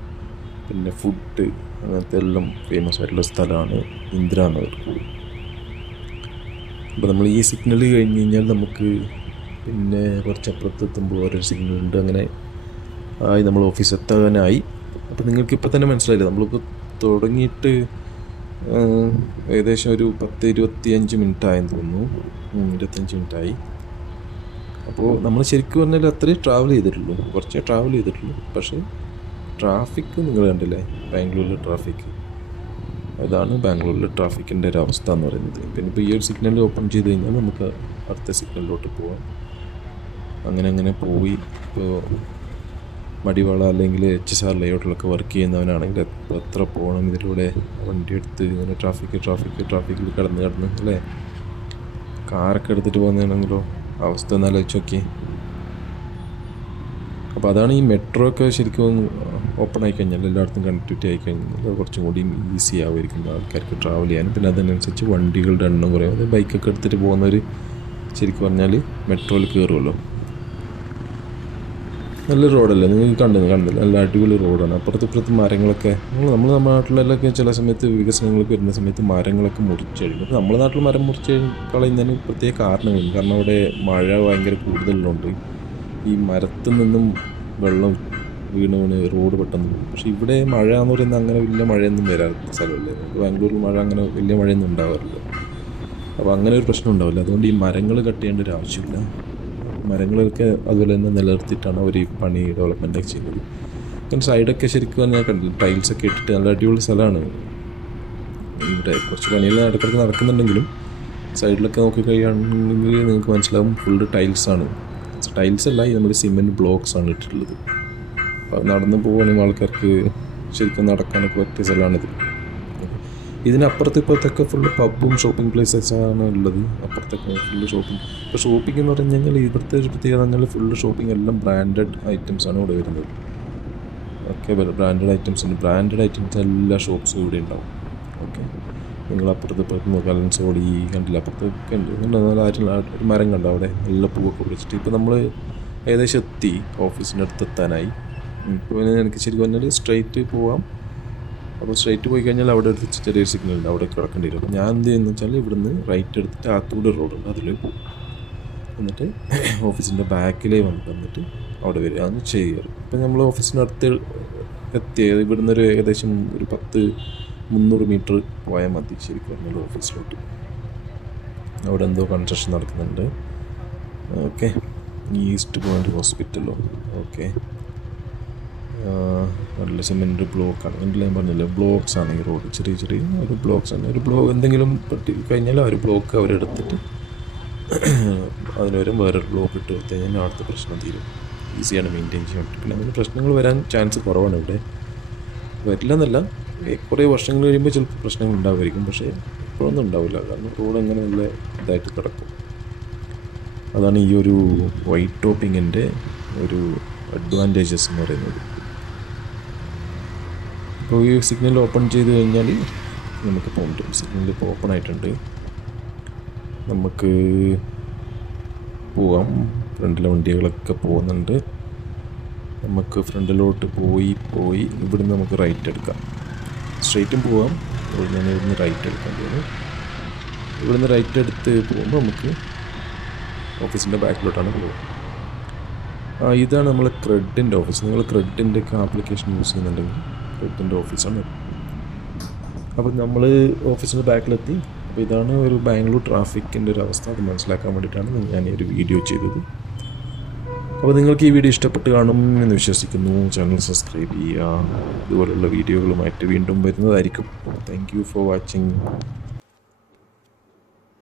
പിന്നെ ഫുഡ്, അങ്ങനത്തെ എല്ലാം ഫേമസ് ആയിട്ടുള്ള സ്ഥലമാണ് ഇന്ദിരാനഗർ. അപ്പോൾ നമ്മൾ ഈ സിഗ്നൽ കഴിഞ്ഞ് കഴിഞ്ഞാൽ നമുക്ക് പിന്നെ കുറച്ച് അപ്പുറത്തെത്തുമ്പോൾ ഓരോ സിഗ്നലുണ്ട്. അങ്ങനെ ആയി നമ്മൾ ഓഫീസ് എത്താനായി. അപ്പോൾ നിങ്ങൾക്കിപ്പോൾ തന്നെ മനസ്സിലായില്ലേ, നമ്മളിപ്പോൾ തുടങ്ങിയിട്ട് ഏകദേശം ഒരു 10-25 മിനിറ്റായെന്ന് തോന്നുന്നു. 25 മിനിറ്റായി. അപ്പോൾ നമ്മൾ ശരിക്കും പറഞ്ഞാൽ അത്രയും ട്രാവൽ ചെയ്തിട്ടുള്ളൂ, കുറച്ചേ ട്രാവൽ ചെയ്തിട്ടുള്ളൂ. പക്ഷേ ട്രാഫിക്ക് നിങ്ങൾ കണ്ടില്ലേ, ബാംഗ്ലൂരിലെ ട്രാഫിക്ക്. അതാണ് ബാംഗ്ലൂരിലെ ട്രാഫിക്കിൻ്റെ ഒരു അവസ്ഥ എന്ന് പറയുന്നത്. പിന്നെ ഇപ്പോൾ ഈ ഒരു സിഗ്നൽ ഓപ്പൺ ചെയ്ത് കഴിഞ്ഞാൽ നമുക്ക് അടുത്ത സിഗ്നലിലോട്ട് പോകാം. അങ്ങനെ പോയി ഇപ്പോൾ മടിവാള അല്ലെങ്കിൽ HSR ലേഔട്ടിലൊക്കെ വർക്ക് ചെയ്യുന്നവനാണെങ്കിൽ എത്ര പോകണം ഇതിലൂടെ വണ്ടി എടുത്ത് ഇങ്ങനെ ട്രാഫിക്കിൽ കിടന്ന് അല്ലേ. കാറൊക്കെ എടുത്തിട്ട് പോകുന്നതാണെങ്കിലോ അവസ്ഥ ഒന്ന് ആലോചിച്ച് നോക്കി. അപ്പോൾ അതാണ് ഈ മെട്രോ ഒക്കെ ശരിക്കും ഓപ്പൺ ആയിക്കഴിഞ്ഞാൽ എല്ലായിടത്തും കണക്ടിവിറ്റി ആയിക്കഴിഞ്ഞാൽ കുറച്ചും കൂടി ഈസി ആവുമായിരിക്കും ആൾക്കാർക്ക് ട്രാവൽ ചെയ്യാനും. പിന്നെ അതിനനുസരിച്ച് വണ്ടികളുടെ എണ്ണം കുറയും. അത് ബൈക്കൊക്കെ എടുത്തിട്ട് പോകുന്നവർ ശരിക്കും പറഞ്ഞാൽ മെട്രോയിൽ കയറുമല്ലോ. നല്ല റോഡല്ലേ, നിങ്ങൾ കണ്ടില്ല, നല്ല അടിപൊളി റോഡാണ്. അപ്പുറത്ത് മരങ്ങളൊക്കെ നമ്മുടെ നാട്ടിലൊക്കെ ചില സമയത്ത് വികസനങ്ങൾക്ക് വരുന്ന സമയത്ത് മരങ്ങളൊക്കെ മുറിച്ചഴിക്കും. അപ്പോൾ നമ്മുടെ നാട്ടിൽ മരം മുറിച്ച് കളയുന്നതിന് പ്രത്യേക കാരണങ്ങളുണ്ട്. കാരണം അവിടെ മഴ ഭയങ്കര കൂടുതലുണ്ട്. ഈ മരത്തിൽ നിന്നും വെള്ളം വീണ് റോഡ് പെട്ടെന്ന് പോകും. പക്ഷേ ഇവിടെ മഴ എന്ന് പറയുന്നത് അങ്ങനെ വലിയ മഴയൊന്നും വരാത്ത സ്ഥലമല്ലേ. ബാംഗ്ലൂരിൽ മഴ അങ്ങനെ വലിയ മഴയൊന്നും ഉണ്ടാവാറില്ല. അപ്പോൾ അങ്ങനെ ഒരു പ്രശ്നം ഉണ്ടാവില്ല. അതുകൊണ്ട് ഈ മരങ്ങൾ കട്ട് ചെയ്യേണ്ട ഒരു ആവശ്യമില്ല. മരങ്ങളൊക്കെ അതുപോലെ തന്നെ നിലനിർത്തിയിട്ടാണ് അവർ ഈ പണി ഡെവലപ്മെൻറ്റൊക്കെ ചെയ്യുന്നത്. അങ്ങനെ സൈഡൊക്കെ ശരിക്കും പറഞ്ഞാൽ കണ്ടില്ല, ടൈൽസൊക്കെ ഇട്ടിട്ട് നല്ല അടിപൊളി സ്ഥലമാണ്. ഇവിടെ കുറച്ച് പണിയെല്ലാം ഇടയ്ക്കിടയ്ക്ക് നടക്കുന്നുണ്ടെങ്കിലും സൈഡിലൊക്കെ നോക്കിക്കഴിയുകയാണെങ്കിൽ നിങ്ങൾക്ക് മനസ്സിലാവും ഫുള്ള് ടൈൽസാണ്. ടൈൽസ് അല്ല, ഈ നമ്മൾ സിമെൻറ്റ് ബ്ലോക്സാണ് ഇട്ടിട്ടുള്ളത്. അപ്പോൾ നടന്ന് പോകുകയാണെങ്കിൽ ആൾക്കാർക്ക് ശരിക്കും നടക്കാനൊക്കെ പറ്റിയ സ്ഥലമാണിത്. ഇതിനപ്പുറത്ത് ഇപ്പുറത്തൊക്കെ ഫുള്ള് പബ്ബും ഷോപ്പിംഗ് പ്ലേസസാണ് ഉള്ളത്. അപ്പുറത്തൊക്കെ ഫുള്ള് ഷോപ്പിംഗ്. ഇപ്പോൾ ഷോപ്പിംഗ് എന്ന് പറഞ്ഞു കഴിഞ്ഞാൽ ഇവിടുത്തെ ഒരു പ്രത്യേകത പറഞ്ഞാൽ ഫുള്ള് ഷോപ്പിംഗ് എല്ലാം ബ്രാൻഡഡ് ഐറ്റംസാണ് ഇവിടെ വരുന്നത്. ഓക്കെ, ബ്രാൻഡഡ് ഐറ്റംസ് എല്ലാ ഷോപ്സും ഇവിടെ ഉണ്ടാവും. ഓക്കെ, നിങ്ങൾ അപ്പുറത്ത് നോക്കാം, സോഡി കണ്ടില്ല, അപ്പുറത്തൊക്കെ ഉണ്ട്. ഒരു മരം കണ്ടോ അവിടെ, നല്ല പൂവൊക്കെ പിടിച്ചിട്ട്. ഇപ്പോൾ നമ്മൾ ഏകദേശം എത്തി, ഓഫീസിൻ്റെ അടുത്ത് എത്താനായി. ഇപ്പോൾ എനിക്ക് ശരിക്കും പറഞ്ഞാൽ സ്ട്രെയിറ്റ് പോവാം. അപ്പോൾ സ്ട്രൈറ്റ് പോയി കഴിഞ്ഞാൽ അവിടെ ഒരു ചെറിയൊരു സിഗ്നൽ ഉണ്ട്, അവിടെ കിടക്കേണ്ടി വരും. അപ്പോൾ ഞാൻ എന്ത് ചെയ്യുന്നത് വെച്ചാൽ ഇവിടുന്ന് റൈറ്റ് എടുത്തിട്ട് ആത്തൂട് റോഡുണ്ട്, അതിൽ പോകും. എന്നിട്ട് ഓഫീസിൻ്റെ ബാക്കിലേ വന്നിട്ട് അവിടെ വരിക, അതൊന്ന് ചെയ്യാറ്. ഇപ്പം നമ്മൾ ഓഫീസിൻ്റെ അടുത്ത് എത്തിയത് ഇവിടുന്ന് ഒരു ഏകദേശം ഒരു 300 മീറ്റർ പോയാൽ മതി ശരിക്കും പറഞ്ഞാൽ ഓഫീസിലോട്ട്. അവിടെ എന്തോ കൺസ്ട്രക്ഷൻ നടക്കുന്നുണ്ട്. ഓക്കെ, ഈസ്റ്റ് പോയിൻ്റ് ഹോസ്പിറ്റലോ. ഓക്കെ, നല്ല സിമെൻറ്റ് ബ്ലോക്കാണ്. ഞാൻ പറഞ്ഞില്ല, ബ്ലോക്സാണ് ഈ റോഡ്. ചെറിയ ഒരു ബ്ലോക്സാണ്. ഒരു ബ്ലോക്ക് എന്തെങ്കിലും പറ്റി കഴിഞ്ഞാൽ ആ ഒരു ബ്ലോക്ക് അവരെടുത്തിട്ട് അതിനുവരും വേറൊരു ബ്ലോക്ക് ഇട്ട് കൊടുത്തു കഴിഞ്ഞാൽ അവിടുത്തെ പ്രശ്നം തീരും. ഈസിയാണ് മെയിൻറ്റെയിൻ ചെയ്യാൻ. പിന്നെ അതിന് പ്രശ്നങ്ങൾ വരാൻ ചാൻസ് കുറവാണ് ഇവിടെ. വരില്ല എന്നല്ല, കുറേ വർഷങ്ങൾ കഴിയുമ്പോൾ ചിലപ്പോൾ പ്രശ്നങ്ങൾ ഉണ്ടാവുമായിരിക്കും. പക്ഷേ ഇപ്പോഴൊന്നും ഉണ്ടാവില്ല, കാരണം റോഡ് അങ്ങനെ നല്ല ഇതായിട്ട് കിടക്കും. അതാണ് ഈ ഒരു വൈറ്റ് ടോപ്പിങ്ങിൻ്റെ ഒരു അഡ്വാൻറ്റേജസ് എന്ന് പറയുന്നത്. ഇപ്പോൾ ഈ സിഗ്നൽ ഓപ്പൺ ചെയ്ത് കഴിഞ്ഞാൽ നമുക്ക് പോകാൻ പറ്റും. സിഗ്നൽ ഇപ്പോൾ ഓപ്പൺ ആയിട്ടുണ്ട്, നമുക്ക് പോവാം. ഫ്രണ്ടിലെ വണ്ടികളൊക്കെ പോകുന്നുണ്ട്. നമുക്ക് ഫ്രണ്ടിലോട്ട് പോയി ഇവിടുന്ന് നമുക്ക് റൈറ്റ് എടുക്കാം. സ്ട്രെയിറ്റും പോവാം, ഞാൻ ഇവിടുന്ന് റൈറ്റ് എടുക്കാൻ പോകുന്നു. ഇവിടുന്ന് റൈറ്റ് എടുത്ത് പോകുമ്പോൾ നമുക്ക് ഓഫീസിൻ്റെ ബാക്കിലോട്ടാണ് പോകുക. ഇതാണ് നമ്മൾ ക്രെഡിൻ്റെ ഓഫീസ്. നിങ്ങൾ ക്രെഡിൻ്റെ ഒക്കെ ആപ്ലിക്കേഷൻ യൂസ് ചെയ്യുന്നുണ്ടെങ്കിൽ ക്രെഡിൻ്റെ ഓഫീസാണ്. അപ്പോൾ നമ്മൾ ഓഫീസിൻ്റെ ബാക്കിലെത്തി. അപ്പോൾ ഇതാണ് ഒരു ബാംഗ്ലൂർ ട്രാഫിക്കിൻ്റെ ഒരു അവസ്ഥ. അത് മനസ്സിലാക്കാൻ വേണ്ടിയിട്ടാണ് ഞാൻ ഈ ഒരു വീഡിയോ ചെയ്തത്. അപ്പോൾ നിങ്ങൾക്ക് ഈ വീഡിയോ ഇഷ്ടപ്പെട്ട് കാണും എന്ന് വിശ്വസിക്കുന്നു. ചാനൽ സബ്സ്ക്രൈബ് ചെയ്യുക. ഇതുപോലുള്ള വീഡിയോകളുമായിട്ട് വീണ്ടും വരുന്നതായിരിക്കും. Thank you for watching.